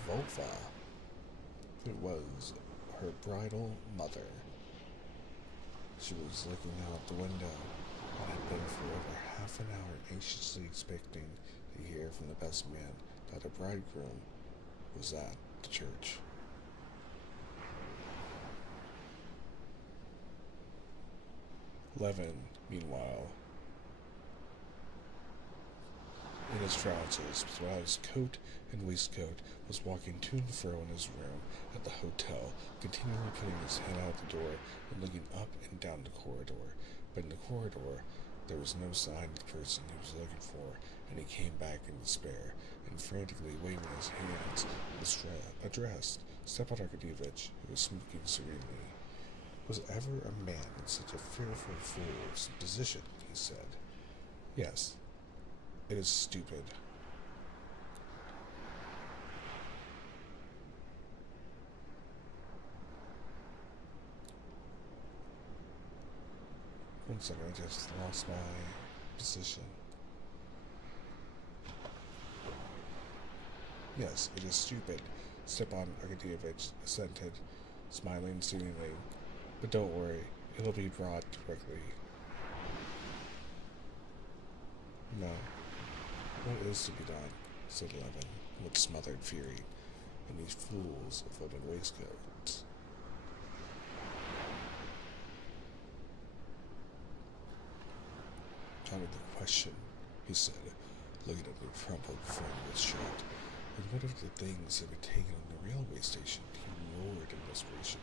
Volva. It was her bridal mother. She was looking out the window and had been for over half an hour anxiously expecting to hear from the best man that the bridegroom was at the church. Levin, meanwhile, in his trousers, without his coat and waistcoat, was walking to and fro in his room at the hotel, continually putting his head out the door and looking up and down the corridor. But in the corridor, there was no sign of the person he was looking for, and he came back in despair, and frantically waving his hands, addressed Stepan Arkadyevich, who was smoking serenely. "Was ever a man in such a fearful fool's position?" he said. "Yes, it is stupid." One second, I just lost my position. "Yes, it is stupid," Stepan Arkadyevich assented, smiling soothingly. "But don't worry, it'll be brought directly." "No. What is to be done?" said Levin, with smothered fury. "And these fools of open waistcoats." "Out of the question," he said, looking at the crumpled front of his shirt. "And what of the things that were taken in the railway station?" He roared in desperation.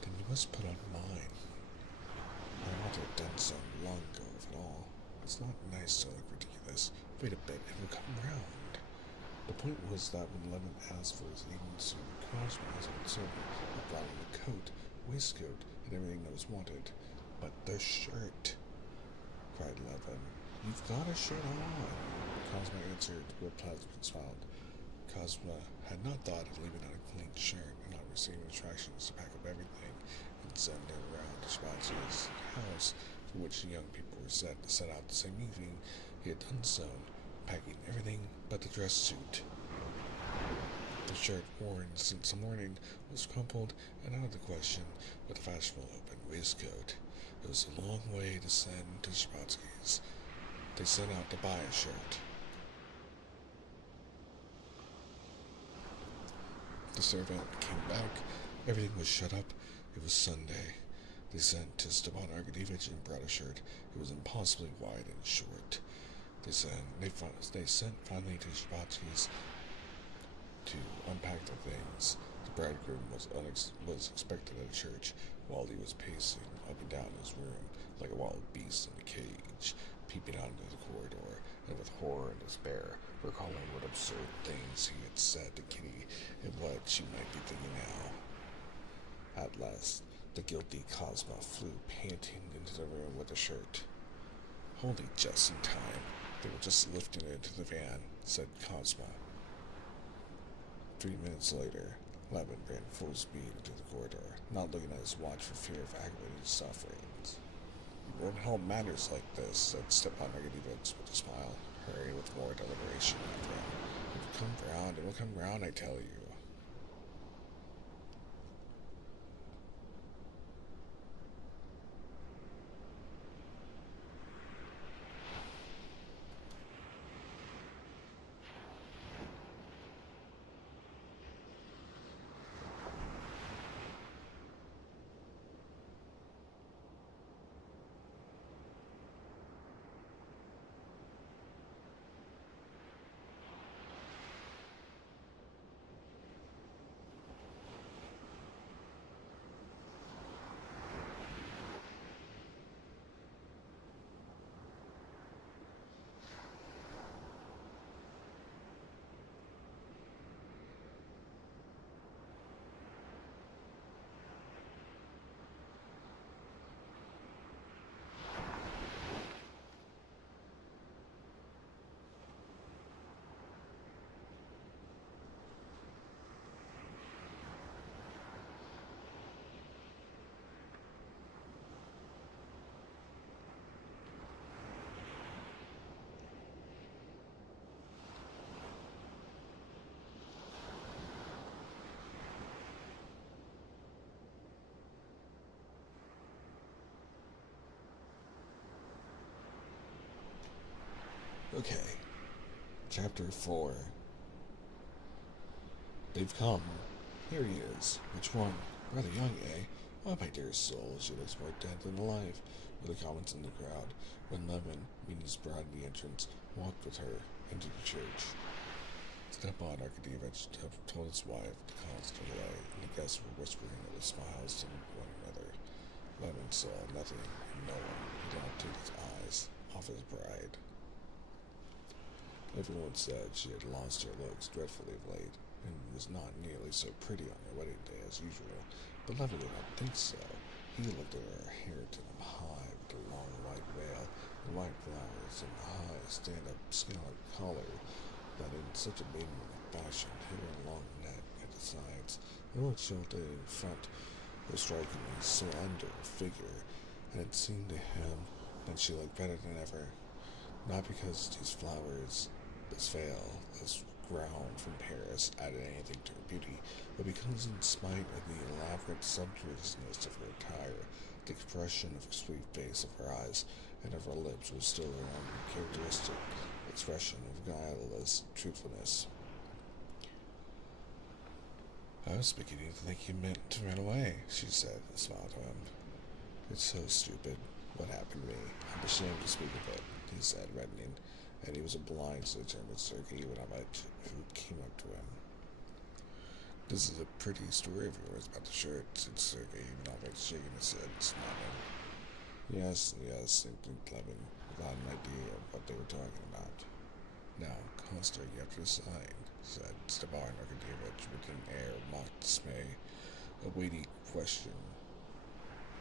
"Then you must put on mine. I ought to have done so long ago, if at all. It's not nice to look ridiculous. Wait a bit, it will come round." The point was that when Levin asked for his evening suit, Cosmo's old servant had brought him a coat, waistcoat, and everything that was wanted. "But the shirt!" cried Levin. "You've got a shirt on," Cosmo answered with a pleasant smile. Cosmo had not thought of leaving out a clean shirt and not receiving instructions to pack up everything and send it around to Shabatsky's house, for which the young people were set to set out the same evening. He had done so, packing everything but the dress suit. The shirt worn since the morning was crumpled and out of the question with the fashionable open waistcoat. It was a long way to send to Shabatsky's. They set out to buy a shirt. The servant came back. Everything was shut up. It was Sunday. They sent to Stepan Arkadyevich and brought a shirt. It was impossibly wide and short. They sent finally to Shabatsky's to unpack their things. The bridegroom was expected at church, while he was pacing up and down his room like a wild beast in a cage, peeping out into the corridor, and with horror and despair, recalling what absurd things he had said to Kitty and what she might be thinking now. At last, the guilty Cosmo flew panting into the room with the shirt. "Only just in time," They were just lifting it into the van, said Cosma. 3 minutes later, Levin ran full speed into the corridor, not looking at his watch for fear of aggravating sufferings. "You won't hold matters like this," said Stepan Arkadyevich with a smile, hurrying with more deliberation after him. "It will come round, it will come round, I tell you." Okay, Chapter 4. "They've come. Here he is. Which one? Rather young, eh? Why, my dear soul, she looks more dead than alive," were the comments in the crowd, when Levin, meeting his bride in the entrance, walked with her into the church. Stepan Arkadyevich told his wife to cause delay, and the guests were whispering with smiles to one another. Levin saw nothing and no one. He did not take his eyes off his bride. Everyone said she had lost her looks dreadfully of late, and was not nearly so pretty on her wedding day as usual, but Levin did not think so. He looked at her hair to them high, with a long white veil, and white flowers, and a high stand-up scallop collar, that in such a maidenly fashion, hair and long net at the sides, and what showed in front her strikingly slender figure, and it seemed to him that she looked better than ever, not because these flowers, this veil, this ground from Paris added anything to her beauty, but because in spite of the elaborate sumptuousness of her attire, the expression of her sweet face, of her eyes, and of her lips was still her own characteristic expression of guileless truthfulness. "I was beginning to think you meant to run away," she said, and smiled to him. "It's so stupid. What happened to me? I'm ashamed to speak of it," he said, reddening, and he was obliged to turn to Sergei Ivanovich, who came up to him. "This is a pretty story of yours about the shirt," said Sergei Ivanovich, shaking his head and smiling. Yes, think Levin, without an idea of what they were talking about. "Now, Costa, you have to decide," said Stepan Arkadyevich with an air of mock dismay, a weighty question.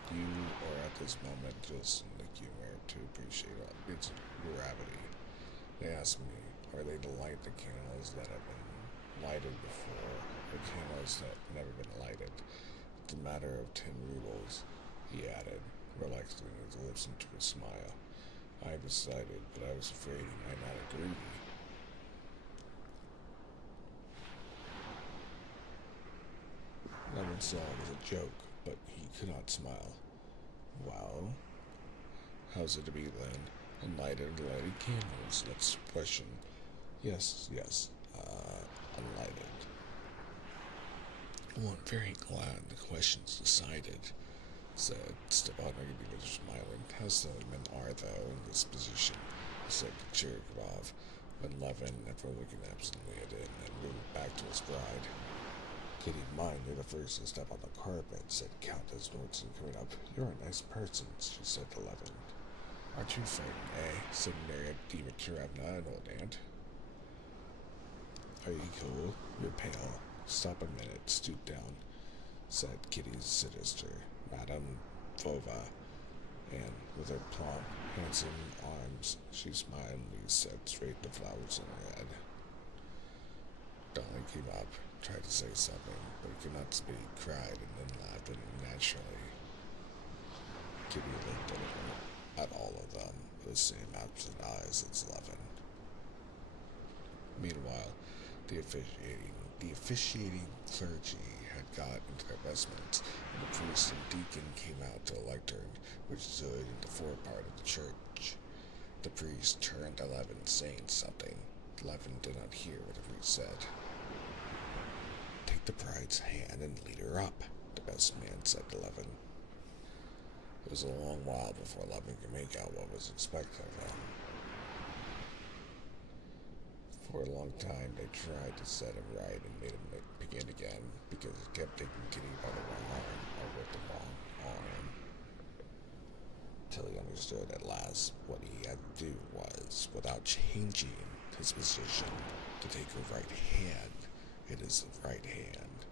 "You are at this moment just in the humor to appreciate its gravity. They ask me, are they to light the candles that have been lighted before, or candles that have never been lighted? It's a matter of 10 rubles, he added, relaxing his lips into a smile. "I have decided, but I was afraid he might not agree." Levin saw it was a joke, but he could not smile. "Well, how's it to be then? Unlighted candles, that's the question." Yes, unlighted." "Well, I'm very glad the question's decided," said Stepan Arkadyevich, smiling. "How silly men are, though, in this position," said Cherikov, when Levin, after looking absently at it, and moved back to his bride. "Keep in mind, you're the first to step on the carpet," said Countess Norton, coming up. "You're a nice person," she said to Levin. "Aren't you frightened, eh?" said Marya Dmitrievna, an old aunt. "Are you cool? You're pale. Stop a minute, stoop down," said Kitty's sister, Madame Vova, and with her plump, handsome arms She smilingly set straight the flowers in her head. Dolly came up, tried to say something, but he could not speak, cried, and then laughed unnaturally. Kitty looked at all of them with the same absent eyes as Levin. Meanwhile, the officiating clergy had got into their vestments, and the priest and deacon came out to the lectern, which stood in the forepart of the church. The priest turned to Levin, saying something. Levin did not hear what the priest said. "Take the bride's hand and lead her up," the best man said to Levin. It was a long while before Levin could make out what was expected of him. For a long time, they tried to set him right and made him begin again, because he kept taking Kitty by the wrong arm, or with the wrong arm, till he understood at last what he had to do was, without changing his position, to take her right hand in his right hand.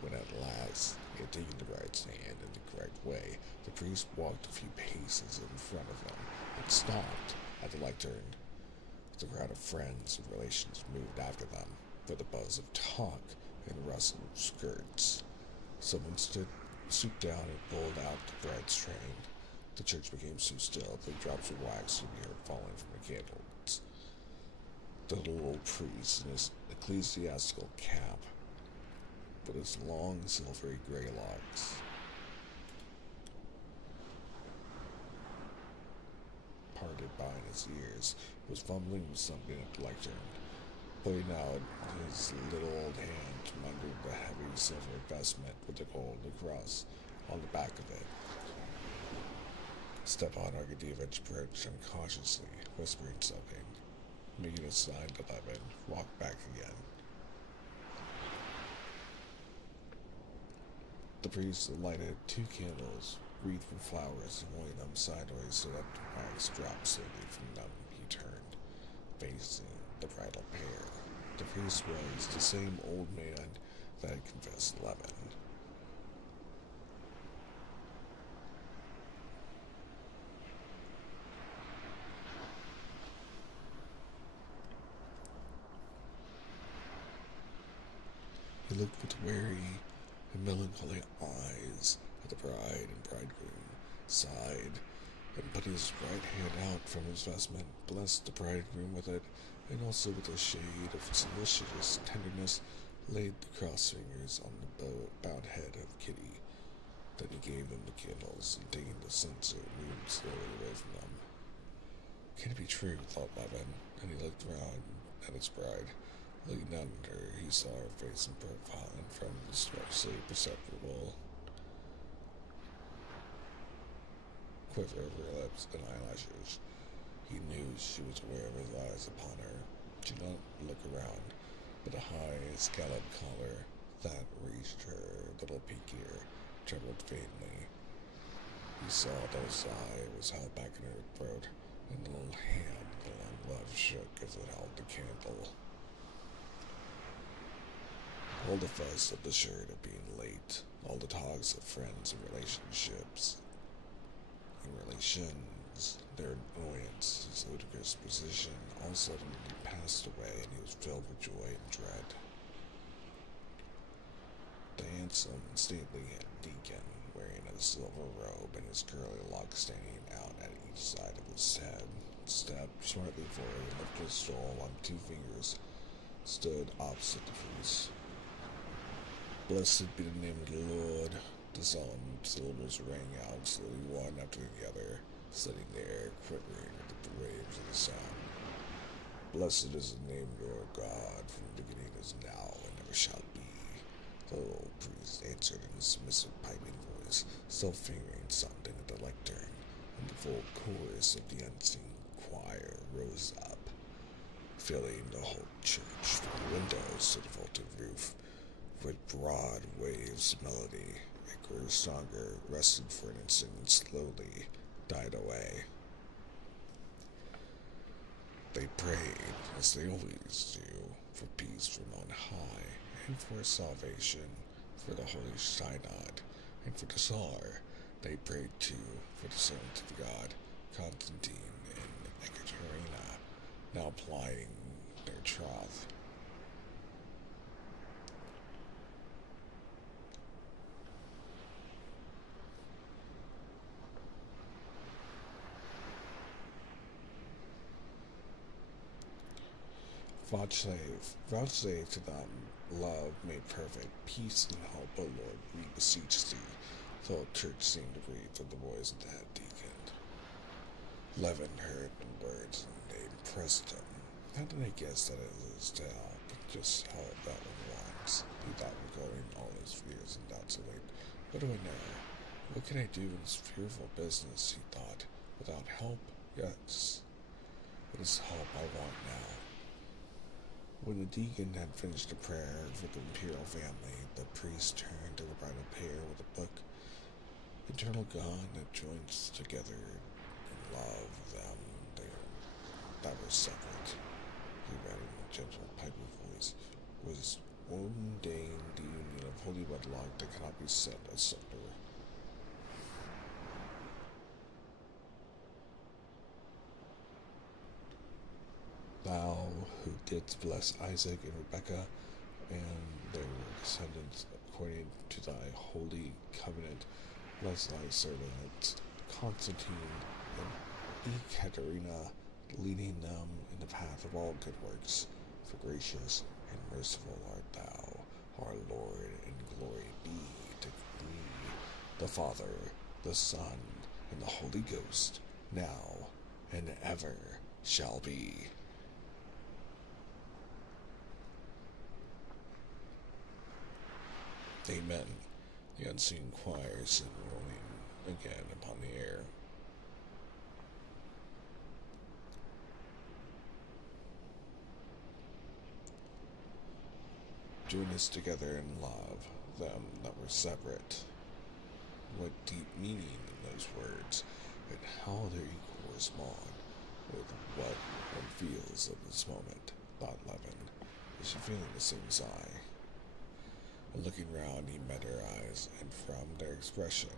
When at last he had taken the bride's hand in the correct way, the priest walked a few paces in front of him and stopped at the lectern. The crowd of friends and relations moved after them, with a buzz of talk and rustle of skirts. Someone stooped down and pulled out the bride's train. The church became so still that drops of wax could be heard falling from the candles. The little old priest in his ecclesiastical cap, with his long silvery gray locks, parted behind his ears, was fumbling with something at the lectern, putting out his little old hand from under the heavy silver vestment with the gold cross on the back of it. Stepan Arkadyevich approached him cautiously, whispering something, making a sign to Levin, walked back again. The priest lighted 2 candles, wreathed with flowers, and holding them sideways so that the wax dropped slowly from them. He turned, facing the bridal pair. The priest was the same old man that had confessed Levin. He looked with weary and melancholy eyes at the bride and bridegroom, sighed, and put his right hand out from his vestment, blessed the bridegroom with it, and also with a shade of solicitous tenderness laid the crossed fingers on the bowed head of Kitty. Then he gave them the candles, and taking the censer, moved slowly away from them. Can it be true, thought Levin, and he looked round at his bride. Looking down at her, he saw her face in profile, and from the scarcely perceptible quiver of her lips and eyelashes, he knew she was aware of his eyes upon her. She did not look around, but a high, scalloped collar that reached her little pink ear trembled faintly. He saw that his eye was held back in her throat, and the little hand with the long glove shook as it held the candle. All the fuss of the shirt of being late, all the talks of friends and relationships and relations, their annoyance, his ludicrous position, all suddenly passed away, and he was filled with joy and dread. The handsome and stately deacon, wearing a silver robe and his curly locks standing out at each side of his head, stepped smartly forward and lifted his stole on 2 fingers, stood opposite the priest. Blessed be the name of the Lord. The solemn syllables rang out slowly one after the other, setting the air quivering with the waves of the sound. Blessed is the name of your God, from the beginning as now, and never shall be. The old priest answered in a submissive piping voice, still fingering something at the lectern, and the full chorus of the unseen choir rose up, filling the whole church from the windows to the vaulted roof, with broad waves of melody. It grew stronger, rested for an instant, and slowly died away. They prayed, as they always do, for peace from on high, and for salvation, for the Holy Synod, and for the Tsar. They prayed, too, for the servant of God, Constantine, and now plying their troth. Vouchsafe to them love made perfect, peace and hope, O Lord, we beseech thee. The whole church seemed to breathe for the voice of the head deacon. Levin heard the words and they impressed him. How did I guess that it was to help? Just help that one wants. He thought, regarding all his fears and doubts away. What do I know? What can I do in this fearful business? He thought. Without help? Yes. It is help I want now. When the deacon had finished the prayer for the imperial family, the priest turned to the bridal pair with a book. Eternal God that joins together in love them that were separate. He read in a gentle, piping voice, was ordained the union of holy wedlock that cannot be set asunder. Thou who didst bless Isaac and Rebekah and their descendants according to thy holy covenant, bless thy servants Constantine and Katerina, leading them in the path of all good works. For gracious and merciful art thou, our Lord, and glory be to thee, the Father, the Son, and the Holy Ghost, now and ever shall be. Amen. The unseen choir is rolling again upon the air. Join us together in love, them that were separate. What deep meaning in those words, and how they correspond with what one feels at this moment, thought Levin. Is she feeling the same sigh? And looking round, he met her eyes, and from their expression,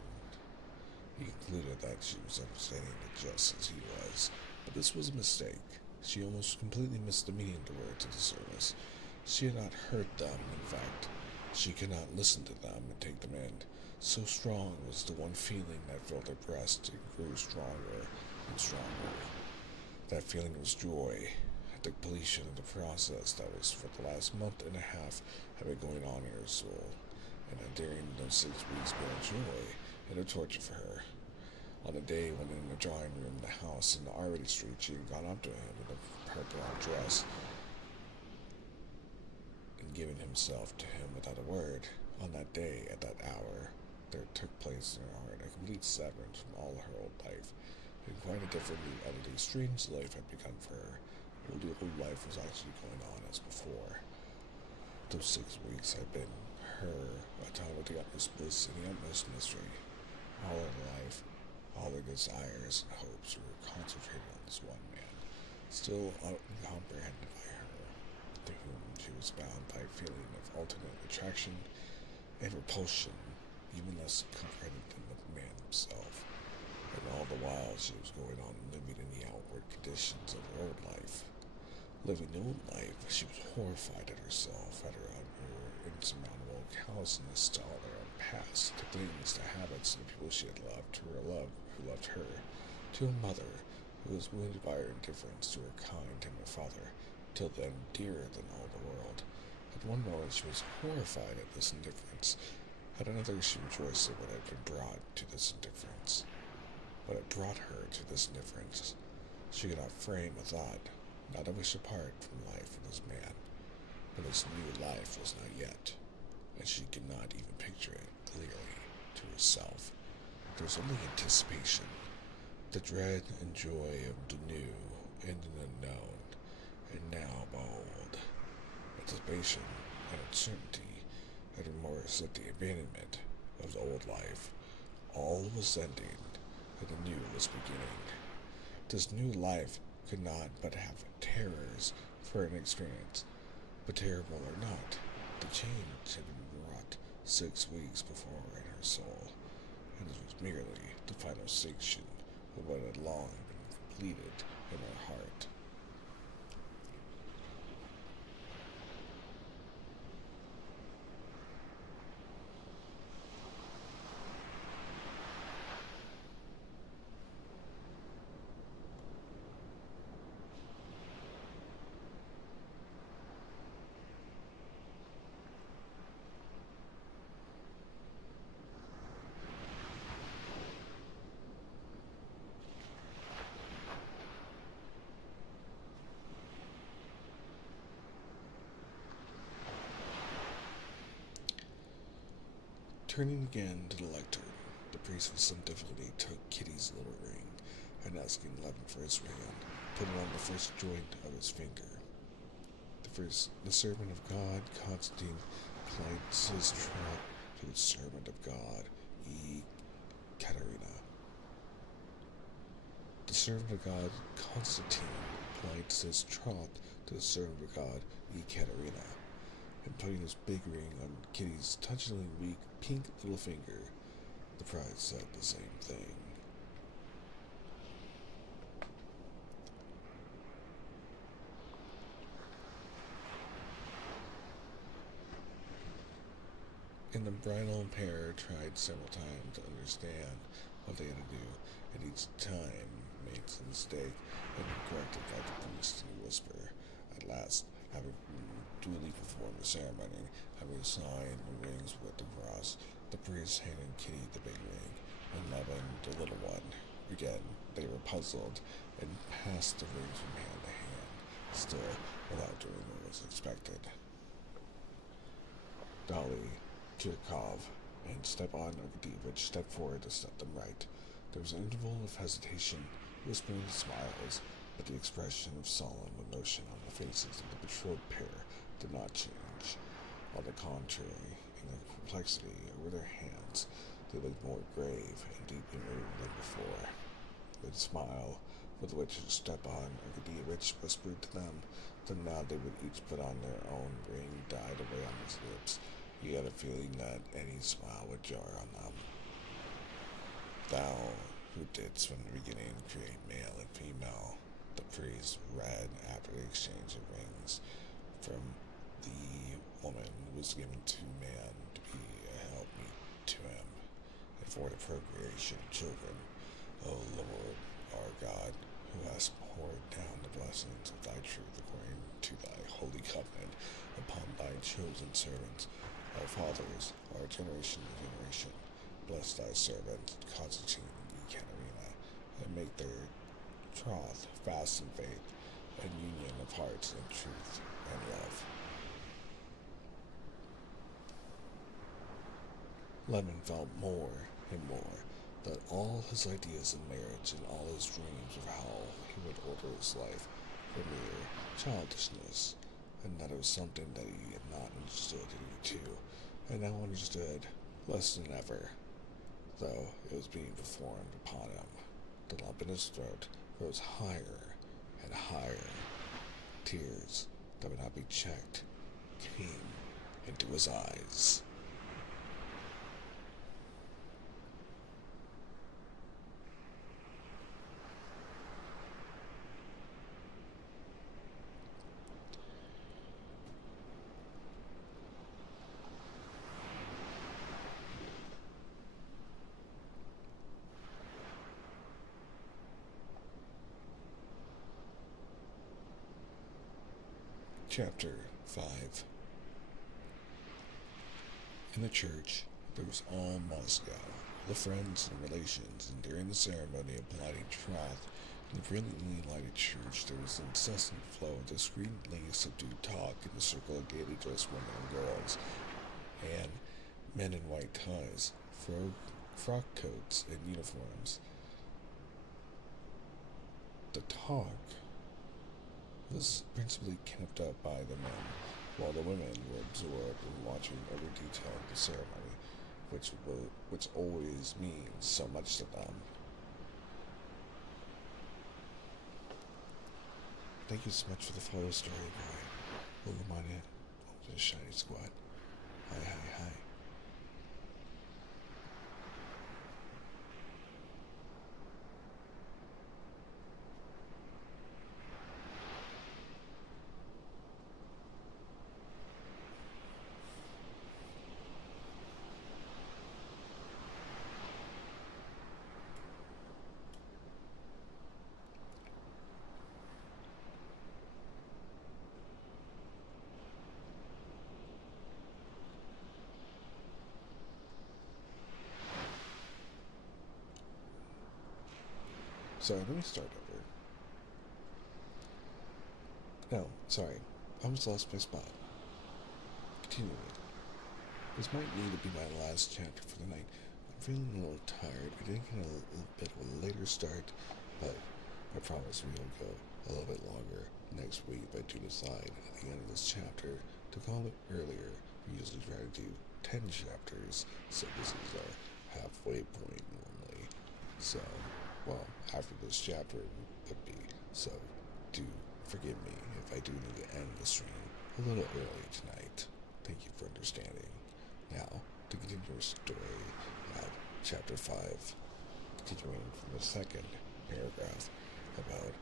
he concluded that she was understanding it just as he was. But this was a mistake. She almost completely missed the meaning of the words of the service. She had not heard them. In fact, she could not listen to them and take them in. So strong was the one feeling that filled her breast and grew stronger and stronger. That feeling was joy, the completion of the process that was for the last month and a half had been going on in her soul, and that during those 6 weeks been a joy and a torture for her. On a day when in the drawing room of the house in the Arlington Street, she had gone up to him in a purple dress and given himself to him without a word. On that day, at that hour, there took place in her heart a complete severance from all her old life, and quite a different, new, utterly strange life had begun for her. The old life was actually going on as before. Those 6 weeks had been her a time of the utmost bliss and the utmost mystery. All her life, all her desires and hopes were concentrated on this one man, still incomprehended by her, to whom she was bound by a feeling of alternate attraction and repulsion, even less comprehended than the man himself. And all the while she was going on living in the outward conditions of her old life. Living the old life, she was horrified at herself, at her insurmountable callousness to all her own past, to things, to habits, to the people she had loved, to her love who loved her, to a mother who was wounded by her indifference, to her kind and her father, till then dearer than all the world. At one moment she was horrified at this indifference, at another she rejoiced at what had been brought to this indifference. What had brought her to this indifference? She could not frame a thought, not a wish apart from life with this man. But this new life was not yet, and she could not even picture it clearly to herself. There was only anticipation, the dread and joy of the new and the unknown, and now behold, anticipation and uncertainty and remorse at the abandonment of the old life. All was ending, and the new was beginning. This new life could not but have terrors for an experience, but terrible or not, the change had been wrought 6 weeks before in her soul, and this was merely the final sanction of what had long been completed in her heart. Turning again to the lectern, the priest with some difficulty took Kitty's little ring, and asking Levin for his hand, put it on the first joint of his finger. The servant of God, Constantine, plights his troth to the servant of God, Katerina. The servant of God, Constantine, plights his troth to the servant of God, Katerina, and putting his big ring on Kitty's touchingly weak, pink little finger, the priest said the same thing. And the bridal pair tried several times to understand what they had to do, and each time made some mistake and were corrected by the priest in a whisper. At last, having duly performed the ceremony, having signed the rings with the cross, the priest handed Kitty the big ring, and Levin the little one. Again, they were puzzled, and passed the rings from hand to hand, still without doing what was expected. Dolly, Kirkov, and Stepan Arkadyevich stepped forward to set them right. There was an interval of hesitation, whispering smiles, but the expression of solemn emotion on the faces of the betrothed pair did not change. On the contrary, in their perplexity over their hands, they looked more grave and deeply moved than before. The smile with which Stepan Arkadyevich whispered to them that now they would each put on their own ring died away on his lips. He had a feeling that any smile would jar on them. Thou, who didst from the beginning create male and female, the priest read after the exchange of rings, from the woman was given to man to be a helpmeet to him, and for the procreation of children. O Lord, our God, who hast poured down the blessings of thy truth according to thy holy covenant upon thy chosen servants, our fathers, our generation to generation, bless thy servant Constantine and Katerina, and make their troth fast in faith, and union of hearts in truth and love. Levin felt more and more that all his ideas of marriage and all his dreams of how he would order his life were mere childishness, and that it was something that he had not understood hitherto, and now understood less than ever, though it was being performed upon him. The lump in his throat rose higher and higher. Tears that would not be checked came into his eyes. Chapter 5. In the church, there was all Moscow, the friends and relations, and during the ceremony of plighting troth in the brilliantly lighted church, there was an incessant flow of discreetly subdued talk in the circle of gaily dressed women and girls, and men in white ties, frock coats, and uniforms. The talk was principally kept up by the men, while the women were absorbed in watching every detail of the ceremony, which always means so much to them. Thank you so much for the photo story, boy. Welcome on in. Welcome to the Shiny Squad. Hi, hi, hi. Sorry, let me start over. No, sorry. I almost lost my spot. Continuing. This might need to be my last chapter for the night. I'm feeling a little tired. We did get a little bit of a later start, but I promise we will go a little bit longer next week if I do decide at the end of this chapter to call it earlier. We usually try to do 10 chapters, so this is our halfway point normally. So, well, after this chapter would be. So, do forgive me if I do need to end the stream a little early tonight. Thank you for understanding. Now, to continue our story at chapter 5, continuing from the second paragraph about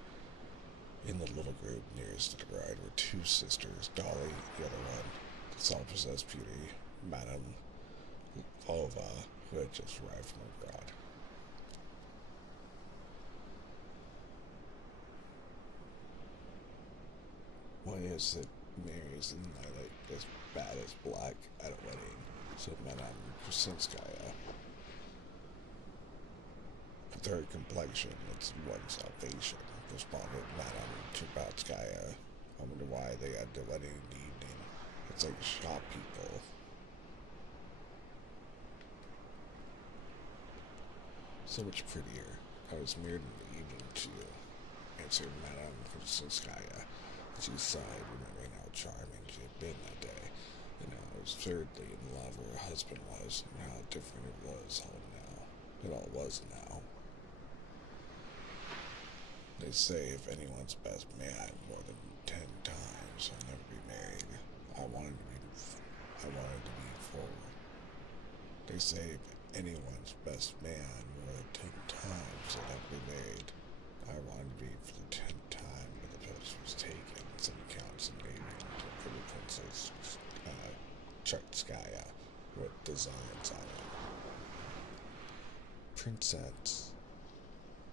in the little group nearest to the bride were two sisters, Dolly, the other one, the self-possessed beauty, Madame Volva, who had just arrived from abroad. Why is it Mary's lilac as bad as black at a wedding? Said Madame Krasinskaya. With her complexion, it's one salvation, responded Madame Trubatskaya. I wonder why they had the wedding in the evening. It's like shop people. So much prettier. I was married in the evening too, answered Madame Krasinskaya. She sighed, remembering how charming she had been that day, and how absurdly in love her husband was, and how different it was all now. It all was now. They say if anyone's best man more than 10 times, I'll never be married. I wanted to be forward. They say if anyone's best man more than 10 times, I'll never be married. I wanted to be for the 10th time, but the post was taken. Some accounts and leaving to pretty Princess Chartskaya with designs on it. Princess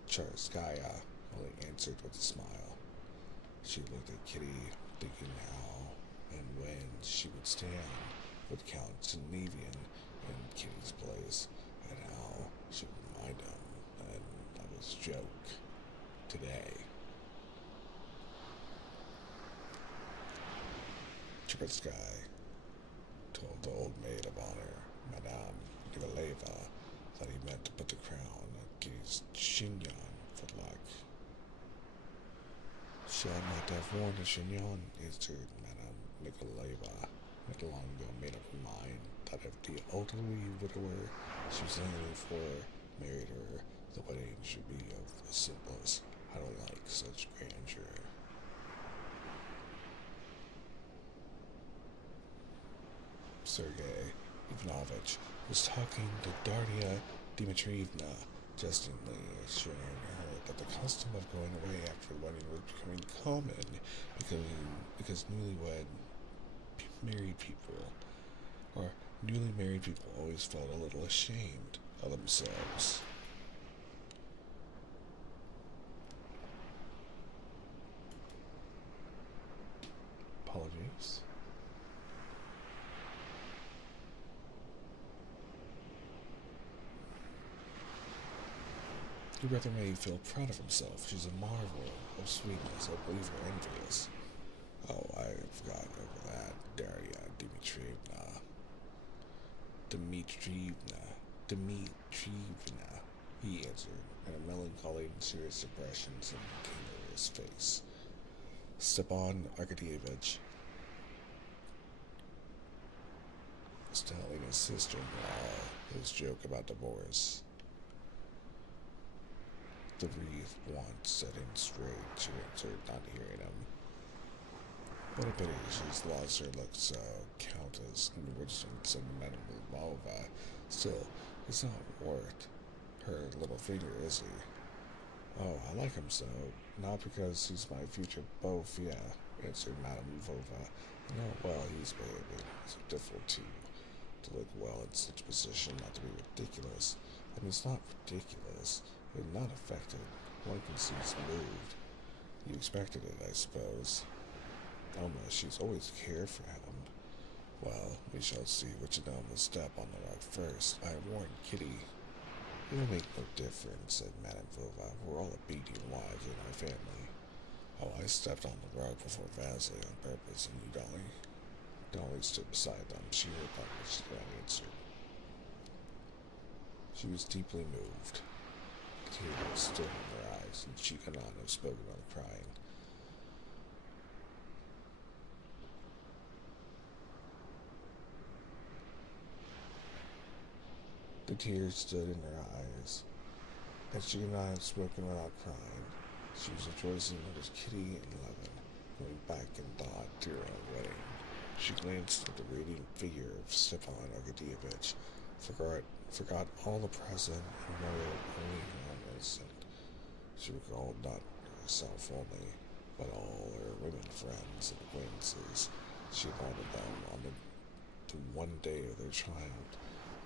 Chartskaya only answered with a smile. She looked at Kitty, thinking how and when she would stand with Count Nevian in Kitty's place, and how she would remind him of his joke today. Trubetsky told the old maid of honor, Madame Nikoleva, that he meant to put the crown on Kitty's chignon for luck. She had not have worn a chignon, answered Madame Nikoleva, had long ago made up her mind that if the elderly widower she was longing for married her, the wedding should be of the simplest. I don't like such grandeur. Sergei Ivanovich was talking to Darya Dmitrievna, jestingly assuring her that the custom of going away after the wedding was becoming common because newly married people always felt a little ashamed of themselves. Apologies. Your brother may feel proud of himself. She's a marvel of sweetness. I believe her envious. Oh, I forgot over that. Darya Dmitrievna. Dmitrievna, he answered, and a melancholy and serious expression came over his face. Stepan Arkadyevich was telling his sister-in-law his joke about divorce. The wreath once setting straight, she answered, not hearing him. What a pity she's lost her looks, Countess Nordstrand and Madame Volva. Still, it's not worth her little finger, is he? Oh, I like him so. Not because he's my future beau, yeah, answered Madame Volva. No, well, he's baby. It's difficult to look well in such a position, not to be ridiculous. I mean, it's not ridiculous. It's not affected. One can see it's moved. You expected it, I suppose. Alma, she's always cared for him. Well, we shall see which of them will step on the rug first. I warned Kitty. It will make no difference, said Madame Volva. We're all obedient wives in our family. Oh, I stepped on the rug before Vasily on purpose, and you, Dolly? Dolly stood beside them. She heard them, but she did not answer. She was deeply moved. Tears stood in her eyes, and she could not have spoken without crying. The tears stood in her eyes, and she could not have spoken without crying. She was rejoicing over Kitty and Levin going back in thought to her own wedding. She glanced at the radiant figure of Stepan Arkadyevitch, forgot all the present, and remembered only her own innocence. She recalled not herself only, but all her women friends and acquaintances. She thought of them on the one day of their triumph,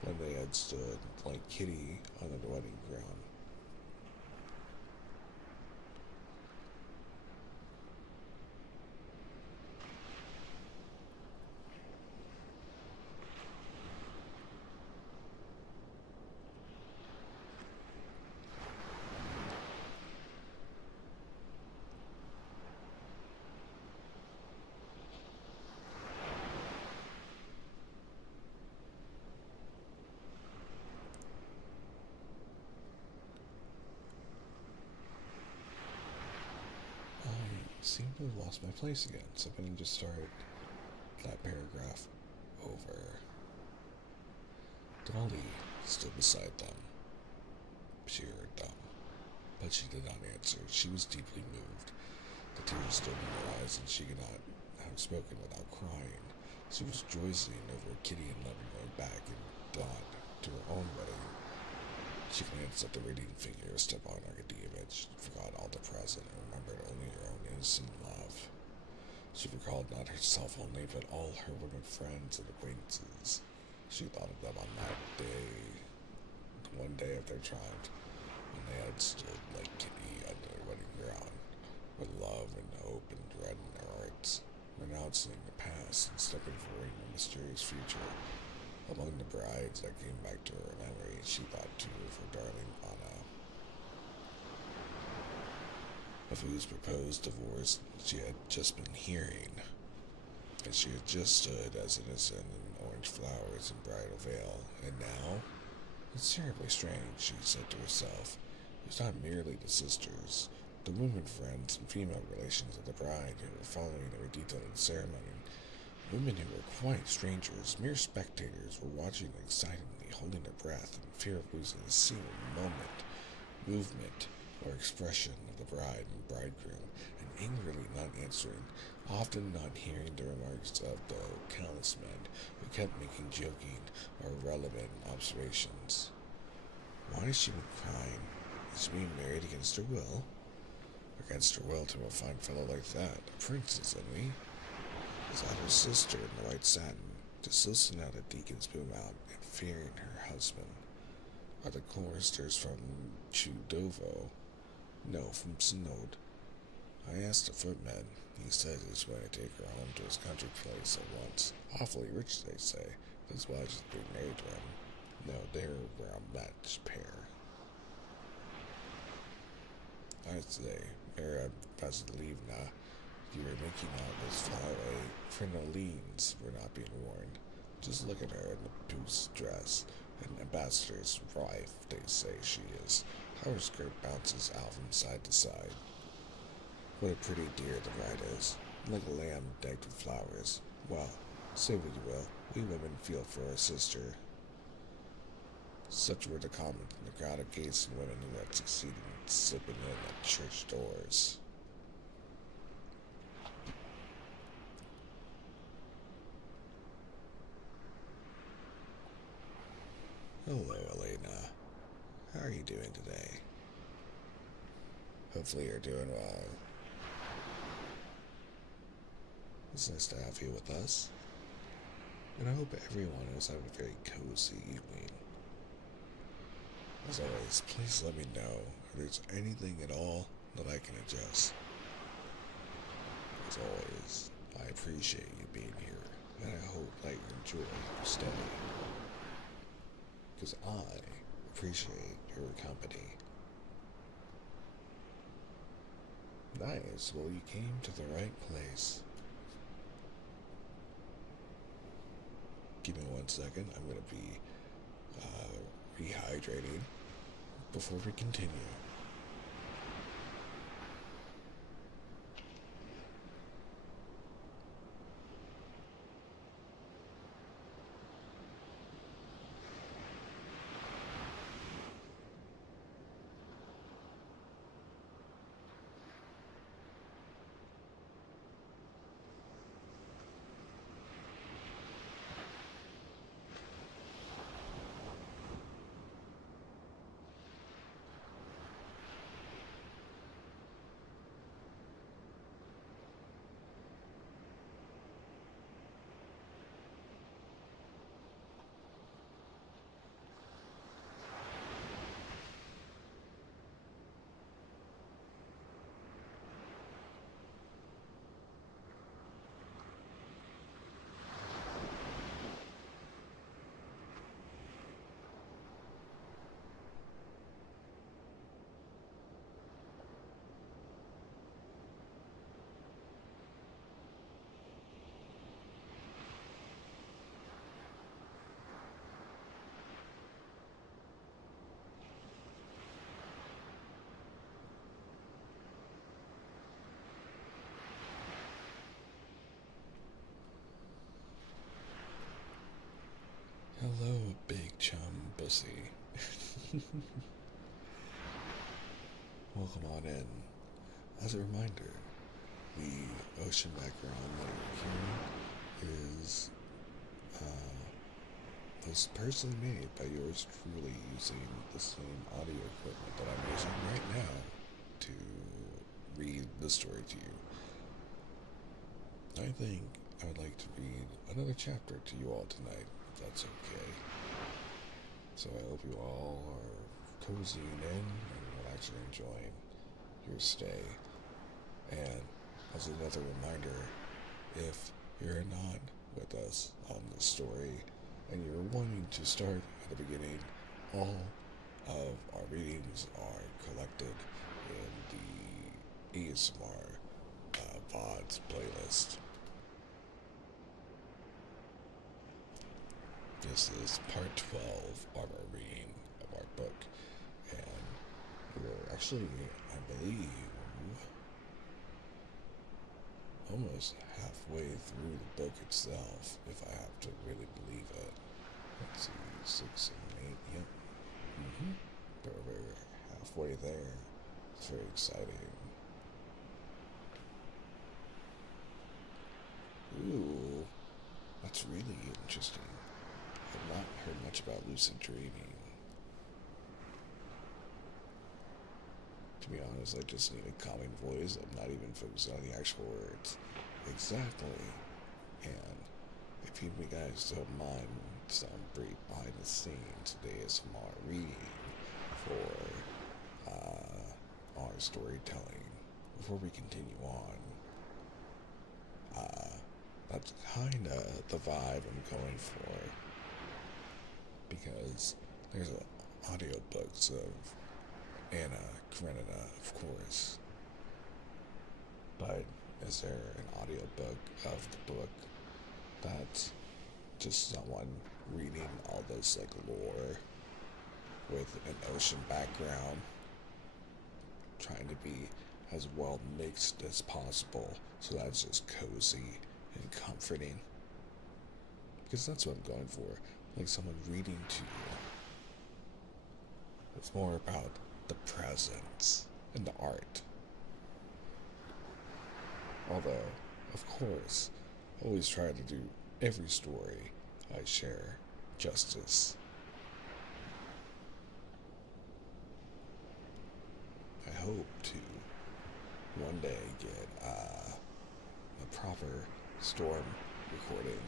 when they had stood like Kitty on the wedding ground. I seem to have lost my place again, so I'm going to just start that paragraph over. Dolly stood beside them. She heard them, but she did not answer. She was deeply moved. The tears stood in her eyes, and she could not have spoken without crying. She was rejoicing over Kitty and Levin going back in thought to her own wedding. She glanced at the radiant figure of Stepan Arkadyevitch, forgot all the present, and remembered only her own innocent love. She recalled not herself only, but all her women friends and acquaintances. She thought of them on that day, the one day of their triumph, when they had stood like Kitty on their wedding ground, with love and hope and dread in their hearts, renouncing the past and stepping forward in a mysterious future. Among the brides that came back to her memory, she thought too of her darling Anna, of whose proposed divorce she had just been hearing, and she had just stood as innocent in orange flowers and bridal veil, and now? It's terribly strange, she said to herself. It was not merely the sisters, the women friends and female relations of the bride who were following every detail of the ceremony. Women who were quite strangers, mere spectators, were watching excitedly, holding their breath in fear of losing a single moment, movement, or expression of the bride and bridegroom, and angrily not answering, often not hearing the remarks of the callous men who kept making joking or irrelevant observations. Why has she been crying? Is she being married against her will? Against her will to a fine fellow like that, a princess, enemy? Is that her sister in the white satin, just listening out a deacon's boom out and fearing her husband? Are the choristers from Chudovo? No, from Synod. I asked the footman. He said he was going to take her home to his country place at once. Awfully rich, they say. That's why she's being married to him. No, they're a matched pair. I say, Mara Vasilevna, you were making out this flyaway crinolines were not being worn. Just look at her in the puce dress, an ambassador's wife, they say she is. How her skirt bounces out from side to side. What a pretty dear the bride is, like a lamb decked with flowers. Well, say what you will, we women feel for our sister. Such were the comments in the crowd of gays and women who had succeeded in slipping in at church doors. Hello, Elena. How are you doing today? Hopefully you're doing well. It's nice to have you with us. And I hope everyone is having a very cozy evening. As always, please let me know if there's anything at all that I can adjust. As always, I appreciate you being here, and I hope that you enjoy your stay. Because I appreciate your company. Nice, well you came to the right place. Give me 1 second. I'm going to be rehydrating before we continue. Hello, big chum bussy. Welcome on in. As a reminder, the ocean background that you're hearing is was personally made by yours truly using the same audio equipment that I'm using right now to read the story to you. I think I would like to read another chapter to you all tonight, if that's okay. So I hope you all are cozying in and are actually enjoying your stay. And as another reminder, if you're not with us on this story and you're wanting to start at the beginning, all of our readings are collected in the ASMR VODs playlist. This is part 12 of our reading of our book, and we're actually, I believe, almost halfway through the book itself, if I have to really believe it. Let's see, 6 and 8, yep. We're halfway there. It's very exciting. Ooh, that's really interesting. I've not heard much about lucid dreaming. To be honest, I just need a calming voice. I'm not even focused on the actual words. Exactly. And if you guys don't mind some brief behind the scenes of ASMR reading for our storytelling before we continue on, that's kind of the vibe I'm going for, because there's audiobooks of Anna Karenina, of course, but is there an audiobook of the book that's just someone reading all this like lore with an ocean background, trying to be as well mixed as possible so that's just cozy and comforting? Because that's what I'm going for, like someone reading to you. It's more about the presence and the art. Although, of course, I always try to do every story I share justice. I hope to one day get a proper storm recording.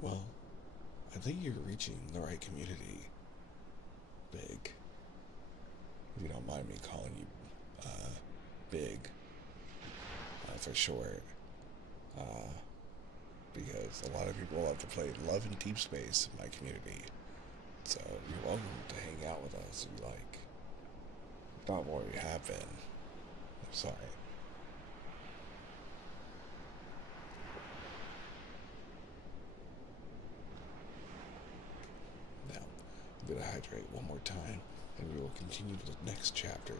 Well, I think you're reaching the right community, Big. If you don't mind me calling you Big for short. because a lot of people love to play Love in Deep Space in my community. So you're welcome to hang out with us if you like. Not where you have been. I'm sorry. Now, I'm going to hydrate one more time, and we will continue to the next chapter.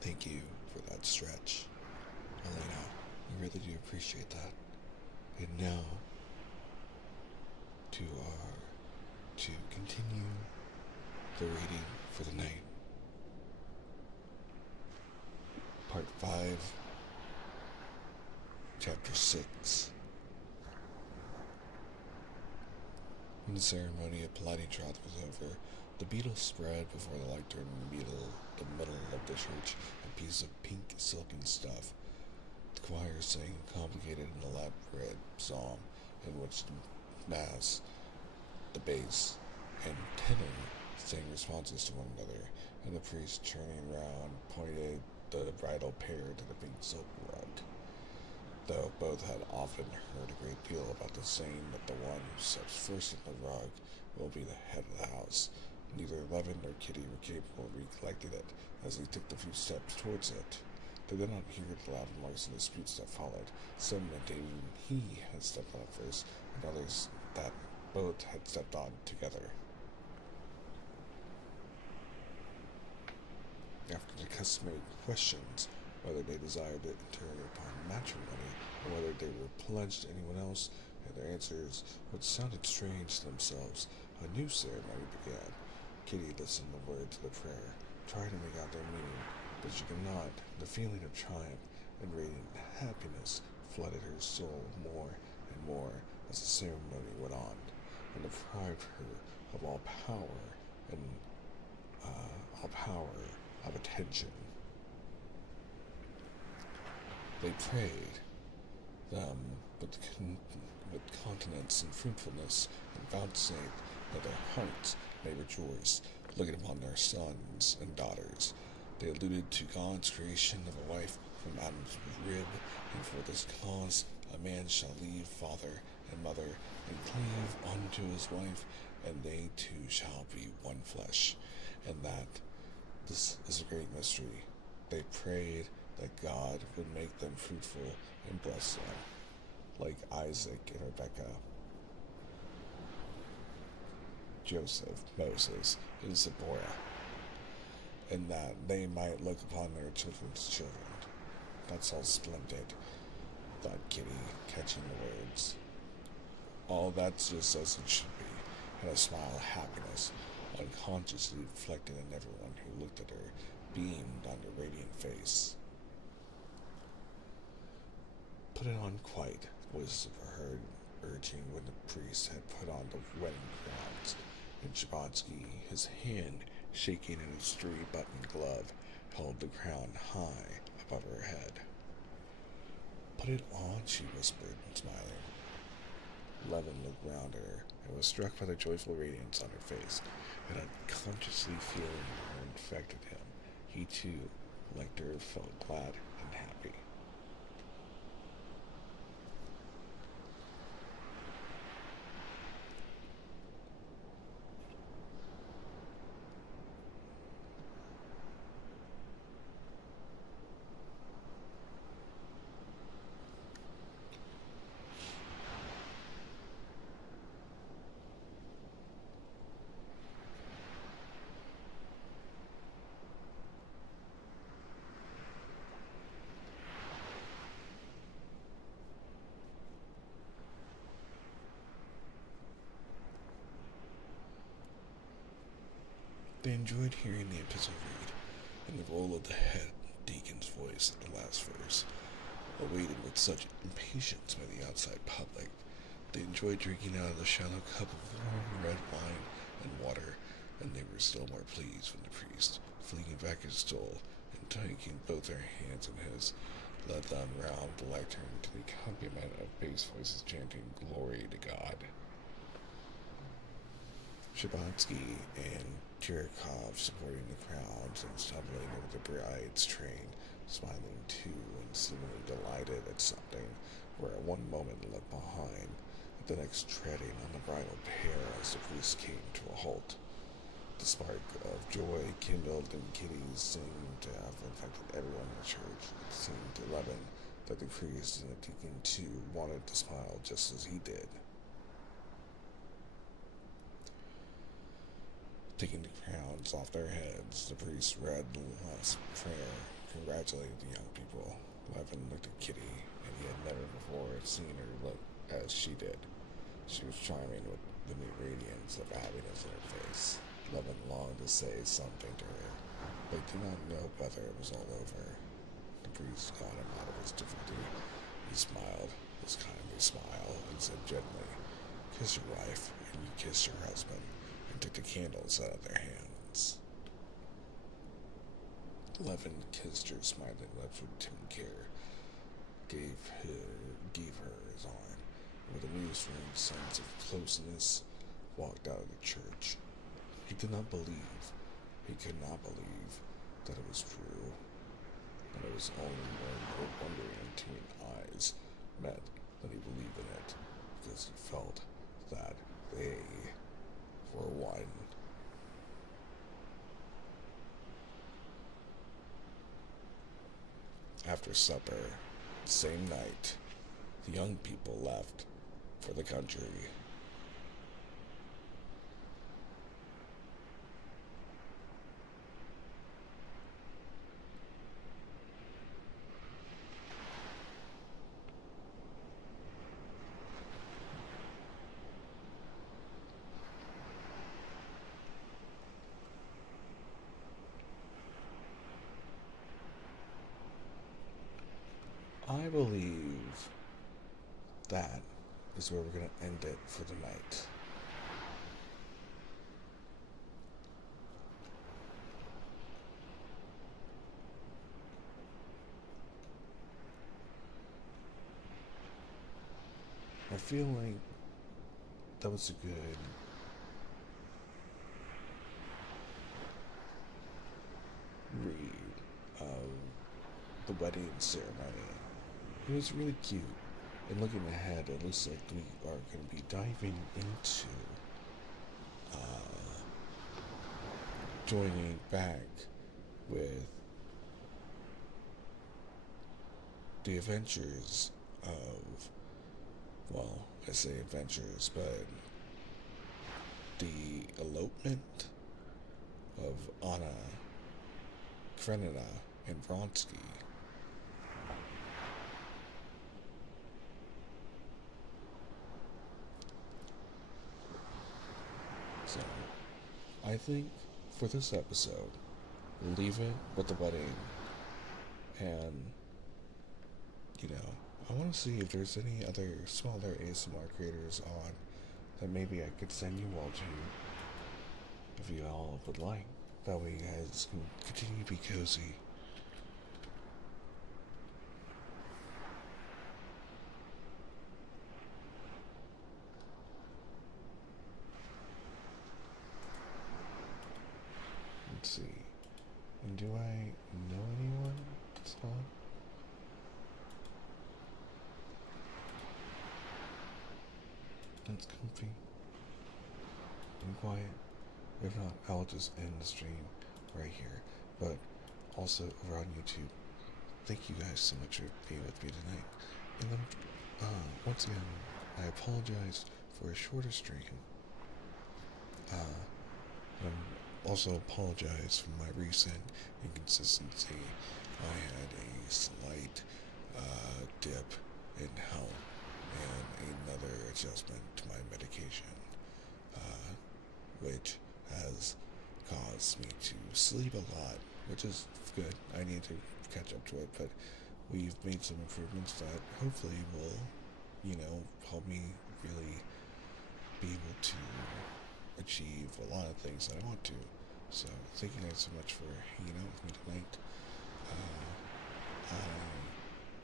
Thank you for that stretch, Elena. I really do appreciate that. And now, to continue the reading for the night. Part 5, Chapter 6. When the ceremony of Pilates troth was over, the beetle spread before the lectern in the middle of the church a piece of pink silken stuff. The choir sang a complicated and elaborate psalm in which the mass, the bass, and tenor sang responses to one another, and the priest, turning round, pointed the bridal pair to the pink silk rug. Though both had often heard a great deal about the saying that the one who steps first in the rug will be the head of the house, neither Levin nor Kitty were capable of recollecting it as they took the few steps towards it. They did not hear the loud remarks and disputes that followed, some maintaining he had stepped on it first, and others that both had stepped on together. After the customary questions, whether they desired to enter upon matrimony, or whether they were pledged to anyone else, and their answers, which sounded strange to themselves, a new ceremony began. Kitty listened the word to the prayer, tried to make out their meaning, but she could not. The feeling of triumph and radiant happiness flooded her soul more and more as the ceremony went on, and deprived her of all power of attention. They prayed them with continence and fruitfulness, and vouchsafed that their hearts may rejoice, looking upon their sons and daughters. They alluded to God's creation of a wife from Adam's rib, and for this cause a man shall leave father and mother, and cleave unto his wife, and they two shall be one flesh. And that this is a great mystery. They prayed that God would make them fruitful and bless them, like Isaac and Rebekah, Joseph, Moses, and Zipporah, and that they might look upon their children's children. That's all splendid, thought Kitty, catching the words. All that's just as it should be, and a smile of happiness, unconsciously reflected in everyone who looked at her, beamed on her radiant face. Put it on quite, voices were heard urging when the priest had put on the wedding crowns, and Shabatsky, his hand shaking in his three-buttoned glove, held the crown high above her head. Put it on, she whispered, smiling. Levin looked round at her and was struck by the joyful radiance on her face, and unconsciously feeling her infected him. He too, like her, felt glad and happy. They enjoyed hearing the epistle read, and the roll of the head deacon's voice at the last verse, awaited with such impatience by the outside public. They enjoyed drinking out of the shallow cup of warm red wine and water, and they were still more pleased when the priest, flinging back his stole and taking both their hands in his, led them round the lectern to the accompaniment of bass voices chanting "Glory to God." Shabatsky and Chirikov supporting the crowds and stumbling over the bride's train, smiling too and seemingly delighted at something, were at one moment left behind, at the next treading on the bridal pair as the priest came to a halt. The spark of joy kindled in Kitty's seemed to have infected everyone in the church. It seemed to Levin that the priest and the deacon too wanted to smile just as he did. Taking the crowns off their heads, the priest read the last prayer, congratulating the young people. Levin looked at Kitty, and he had never before seen her look as she did. She was charming with the new radiance of happiness in her face. Levin longed to say something to her, but did not know whether it was all over. The priest got him out of his difficulty. He smiled, his kindly smile, and said gently, "Kiss your wife, and you kiss your husband," and took the candles out of their hands. Levin kissed her smiling lips with timid care, gave her his arm, and with a reassuring sense of closeness, walked out of the church. He did not believe, he could not believe, that it was true, and it was only when their wondering teen eyes met that he believed in it, because he felt that they were one. After supper, the same night, the young people left for the country. I believe that is where we're going to end it for the night. I feel like that was a good read of the wedding ceremony. It was really cute. And looking ahead, it looks like we are going to be diving into joining back with the adventures of, well, I say adventures, but the elopement of Anna Karenina and Vronsky. So, I think for this episode, we'll leave it with the wedding, and, I want to see if there's any other smaller ASMR creators on that maybe I could send you all to, if you all would like. That way you guys can continue to be cozy. Let's see. And do I know anyone that's on? That's comfy and quiet. If not, I'll just end the stream right here. But also over on YouTube. Thank you guys so much for being with me tonight. And then, once again, I apologize for a shorter stream. Also apologize for my recent inconsistency. I had a slight dip in health and another adjustment to my medication, which has cause me to sleep a lot, which is good. I need to catch up to it, but we've made some improvements that hopefully will, help me really be able to achieve a lot of things that I want to. So, thank you guys so much for hanging out with me tonight.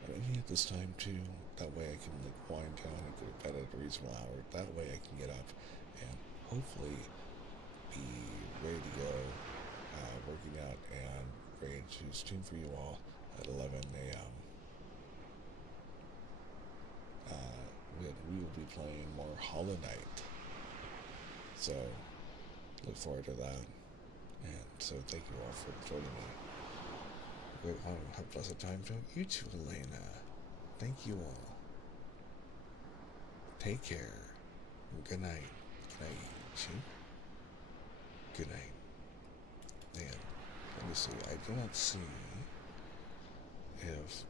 I need this time too. That way I can wind down and go to bed at a reasonable hour. That way I can get up and hopefully be ready to go, working out and ready to stream for you all at 11 a.m. We will be playing more Hollow Knight. So, look forward to that. And so, thank you all for joining me. Have a blessed time, Joe. You too, Elena. Thank you all. Take care. Good night. Good night, you. Good night. And let me see. I do not see if